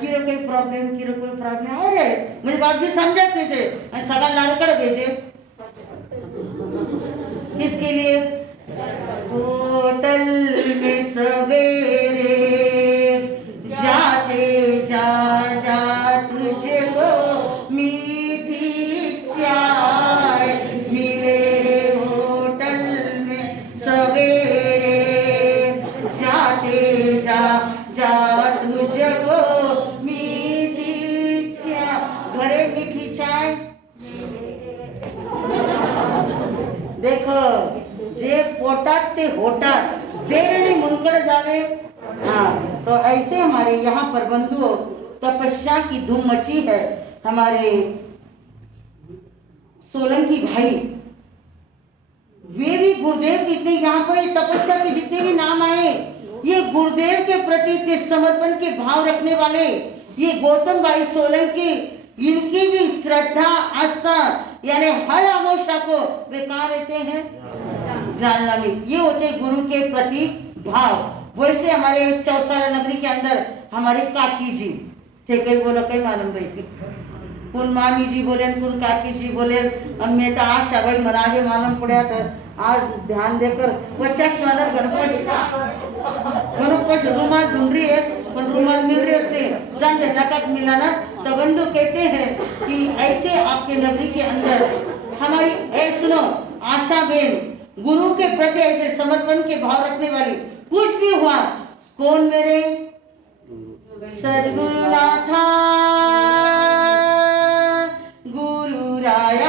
किरो कोई प्रॉब्लम अरे मुझे बाप जी समझाते थे, सगन लाड़ कर भेजे किसके लिए? होटल में सवेरे जाते जा तुझको मीठी चाय मिले, होटल में सवेरे जाते जा तुझको मीठी चाय। घरे मीठी चाय देखो जे पोटात ते होटात देवेने मुनकड़ जावे। हाँ तो ऐसे हमारे यहाँ पर बंधुओं तपस्या की धूम मची है। हमारे सोलंकी भाई वे भी गुरुदेव के इतने यहाँ पर तपस्या के जितने भी नाम आए, ये गुरुदेव के प्रति के समर्पण के भाव रखने वाले ये गौतम भाई सोलंकी, इनकी भी श्रद्धा आस्था यानी हर अमावस्या को वे कहाँ रहते हैं? जालना में। ये होते गुरु के प्रति भाव। वैसे हमारे चौसाला नगरी के अंदर हमारे काकी जी थे, कई बोलो कई मालूम भाई कुन मामी जी बोले कुन काकी जी बोले, अब मैं तो आशा भाई मनागे मालूम पड़ा तो आज ध्यान देकर 50 वाला गणपति रुमाल ढूंढ रही है, पर रुमाल मिल रही है उसने जान देता कब मिला ना। तो बंधु कहते हैं कि ऐसे आपके नगरी के अंदर हमारी सुनो आशा बेन गुरु के प्रति ऐसे समर्पण के भाव रखने वाली, कुछ भी हुआ कौन मेरे सदगुरुनाथा गुरु राय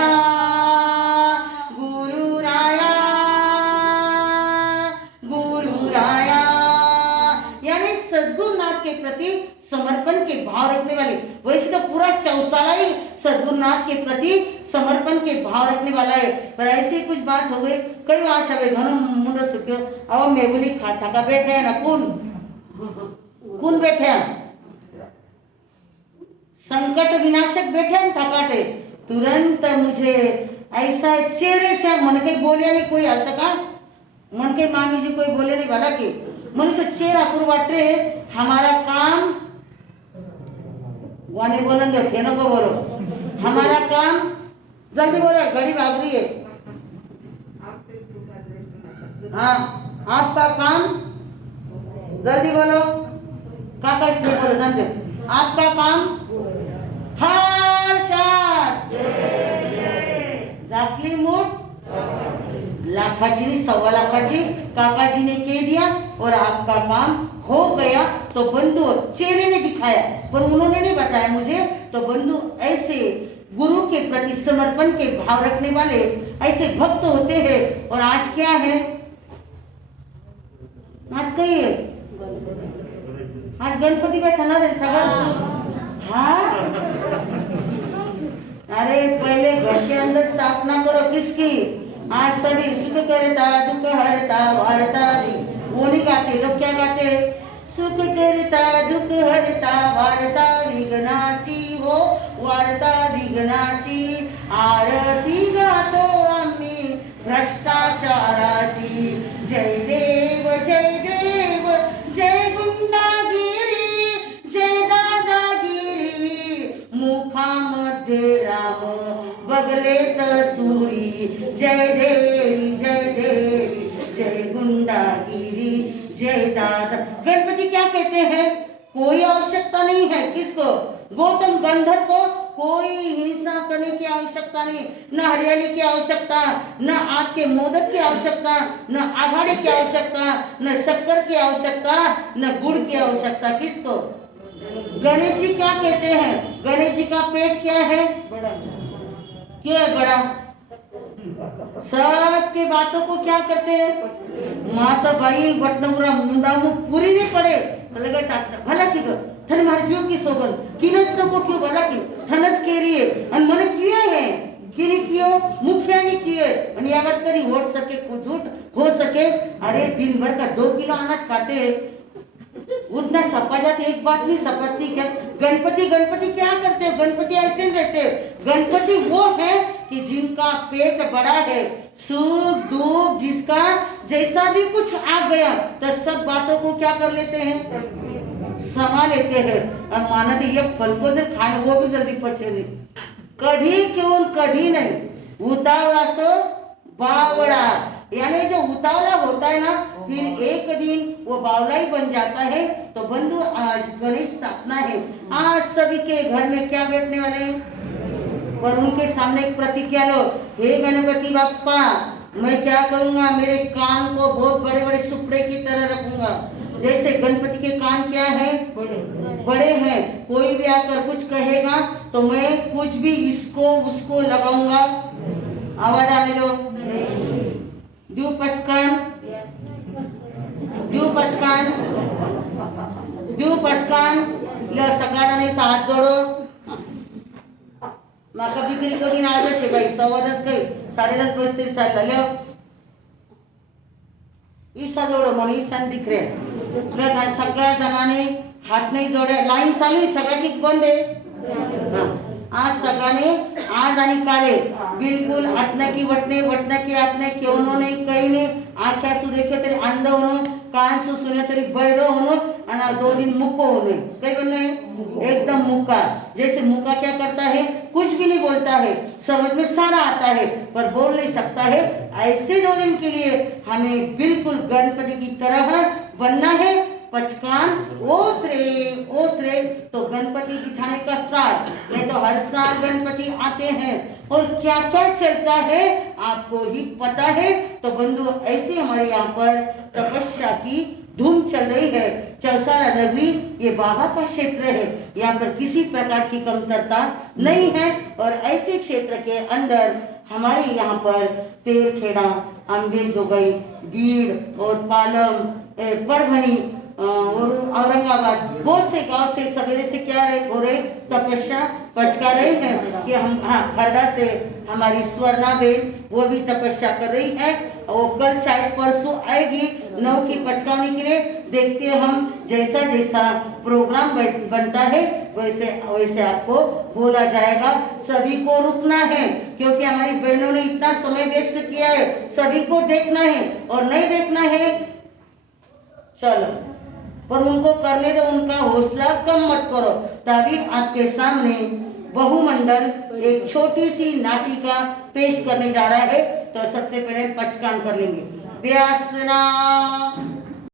प्रति समर्पण के भाव रखने वाले। वैसे तो पूरा चौसाला ही सद्गुरुनाथ के प्रति समर्पण के भाव रखने वाला है, पर ऐसी कुछ बात हो गई। कई आशा वे घनों मुंडो सुख्यो अब मैं बोली खा थका बैठे हैं ना कौन बैठे हैं संकट विनाशक बैठे हैं थकाटे। तुरंत मुझे ऐसा चेहरे से मन के बोले नहीं कोई हाल तक मन के मामी जी कोई बोले नहीं वाला कि मन से चेहरा पूर्व वाटे हमारा काम वाने बोलन दो खेनो को बोलो हमारा काम जल्दी बोलो घड़ी भाग रही है। हाँ आपका काम जल्दी बोलो काका इसलिए बोलो जानते आपका काम हर्षात झाकली मूठ लाखाची ने 1.25 लाखाची काकाजी ने कह दिया और आपका काम हो गया। तो बंधु चेहरे ने दिखाया पर उन्होंने नहीं बताया मुझे। तो बंधु ऐसे गुरु के प्रति समर्पण के भाव रखने वाले ऐसे भक्त होते हैं। और आज क्या है आज कही है आज गणपति बैठा ना रे सगर। हाँ अरे पहले घर के अंदर स्थापना करो किसकी। आज सभी सुख करता दुख हरता वारता भी वो नहीं गाते लोग क्या गाते सुख करता दुख हरता वारता विघ्नाची वो वारता विघ्नाची आरती गातो आम्ही भ्रष्टाचाराची। जय देव जय गुंडागिरी जय दादागिरी मुखामध्ये राम बगले तसुरी। जय देवी जय गुंडागिरी जय दादा। गणपति क्या कहते हैं कोई आवश्यकता नहीं है किसको गौतम गंधर्व को कोई हिंसा करने की आवश्यकता नहीं, न हरियाली की आवश्यकता, न आग के मोदक की आवश्यकता, न आघाड़े की आवश्यकता, न शक्कर की आवश्यकता, न गुड़ की आवश्यकता। किसको गणेश जी क्या कहते हैं गणेश जी का पेट क्या है क्यों है बड़ा। सबके बातों को क्या करते हैं माता भाई बटनपुरा मुंडा पूरी नहीं पड़े लगे भला की थन मारे जीव की सोगन किनस को क्यों भला की थनच के रही और मन किए हैं किने कियो मुखिया ने किए और ये बात करी वोट सके कुछ झूठ हो सके। अरे दिन भर का 2 किलो अनाज खाते हैं उतना सपा जाते एक बात नहीं सपत्ती क्या गणपति क्या करते हो गणपति ऐसे रहते गणपति वो है कि जिनका पेट बड़ा है सुख दुख जिसका जैसा भी कुछ आ गया तो सब बातों को क्या कर लेते हैं समा लेते हैं और माना तो ये फल को जब खाने वो भी जल्दी पचे नहीं कभी क्यों कभी नहीं उतावला सो बावड़ा यानी जो उतावला होता है ना फिर एक दिन वो बावला ही बन जाता है। तो बंधु आज गणेश स्थापना है आज सभी के घर में क्या बैठने वाले हैं और उनके सामने एक प्रतिज्ञा लो हे गणपति बाप्पा मैं क्या करूंगा मेरे कान को बहुत बड़े बड़े सुपड़े की तरह रखूंगा। जैसे गणपति के कान क्या है बड़े हैं कोई भी आकर कुछ कहेगा तो मैं कुछ भी इसको उसको लगाऊंगा। आवाज आने दो दू पचकान लो सकाळ नहीं हाथ जोड़ो माका बिक्री करीन आजच आहे बाई 10:15 काही 10:30 बजे तरी चालला लो ईसा जोड़ो मन ईसान दिख रहे सगळ्या जणांनी हात नाही जोड़े लाईन चालू आहे सगळ्या की बंद आहे। आज सगाने आज आणि काले बिल्कुल अटने की वटने की अटने क्यों नहीं कहीं नहीं आँखें सु देखे तेरे अंध होनो कान सु सुने तेरे बैरो होनो और 2 दिन मुक्को होने कई बनने एकदम मुक्का। जैसे मुक्का क्या करता है कुछ भी नहीं बोलता है समझ में सारा आता है पर बोल नहीं सकता है। ऐसे 2 दिन के लिए हमें बिल्कुल गणपति की तरह बनना है। पचकान ओस रे तो गणपति बिठाने का सार नहीं तो हर साल गणपति आते हैं और क्या क्या चलता है आपको ही पता है। तो बंधु ऐसे हमारे यहाँ पर तपस्या की धूम चल रही है। चौसाला नगरी ये बाबा का क्षेत्र है यहाँ पर किसी प्रकार की कमतरता नहीं है और ऐसे क्षेत्र के अंदर हमारे यहाँ पर तेरखेड़ा अम्बेजोगाई बीड़ और पालम परभनी और औरंगाबाद बहुत से गांव से सवेरे से क्या रहे हो रहे तपस्या पचका रहे हैं कि हम हाँ खरड़ा से हमारी स्वर्णा बेन वो भी तपस्या कर रही है। वो कल शायद परसों आएगी 9 की पचकाने के लिए। देखते हैं हम जैसा जैसा प्रोग्राम बनता है वैसे वैसे आपको बोला जाएगा। सभी को रुकना है क्योंकि हमारी बहनों ने इतना समय वेस्ट किया है, सभी को देखना है और नहीं देखना है चलो, पर उनको करने दो, उनका हौसला कम मत करो। तभी आपके सामने बहुमंडल एक छोटी सी नाटिका पेश करने जा रहा है। तो सबसे पहले पचकान कर लेंगे। व्यासना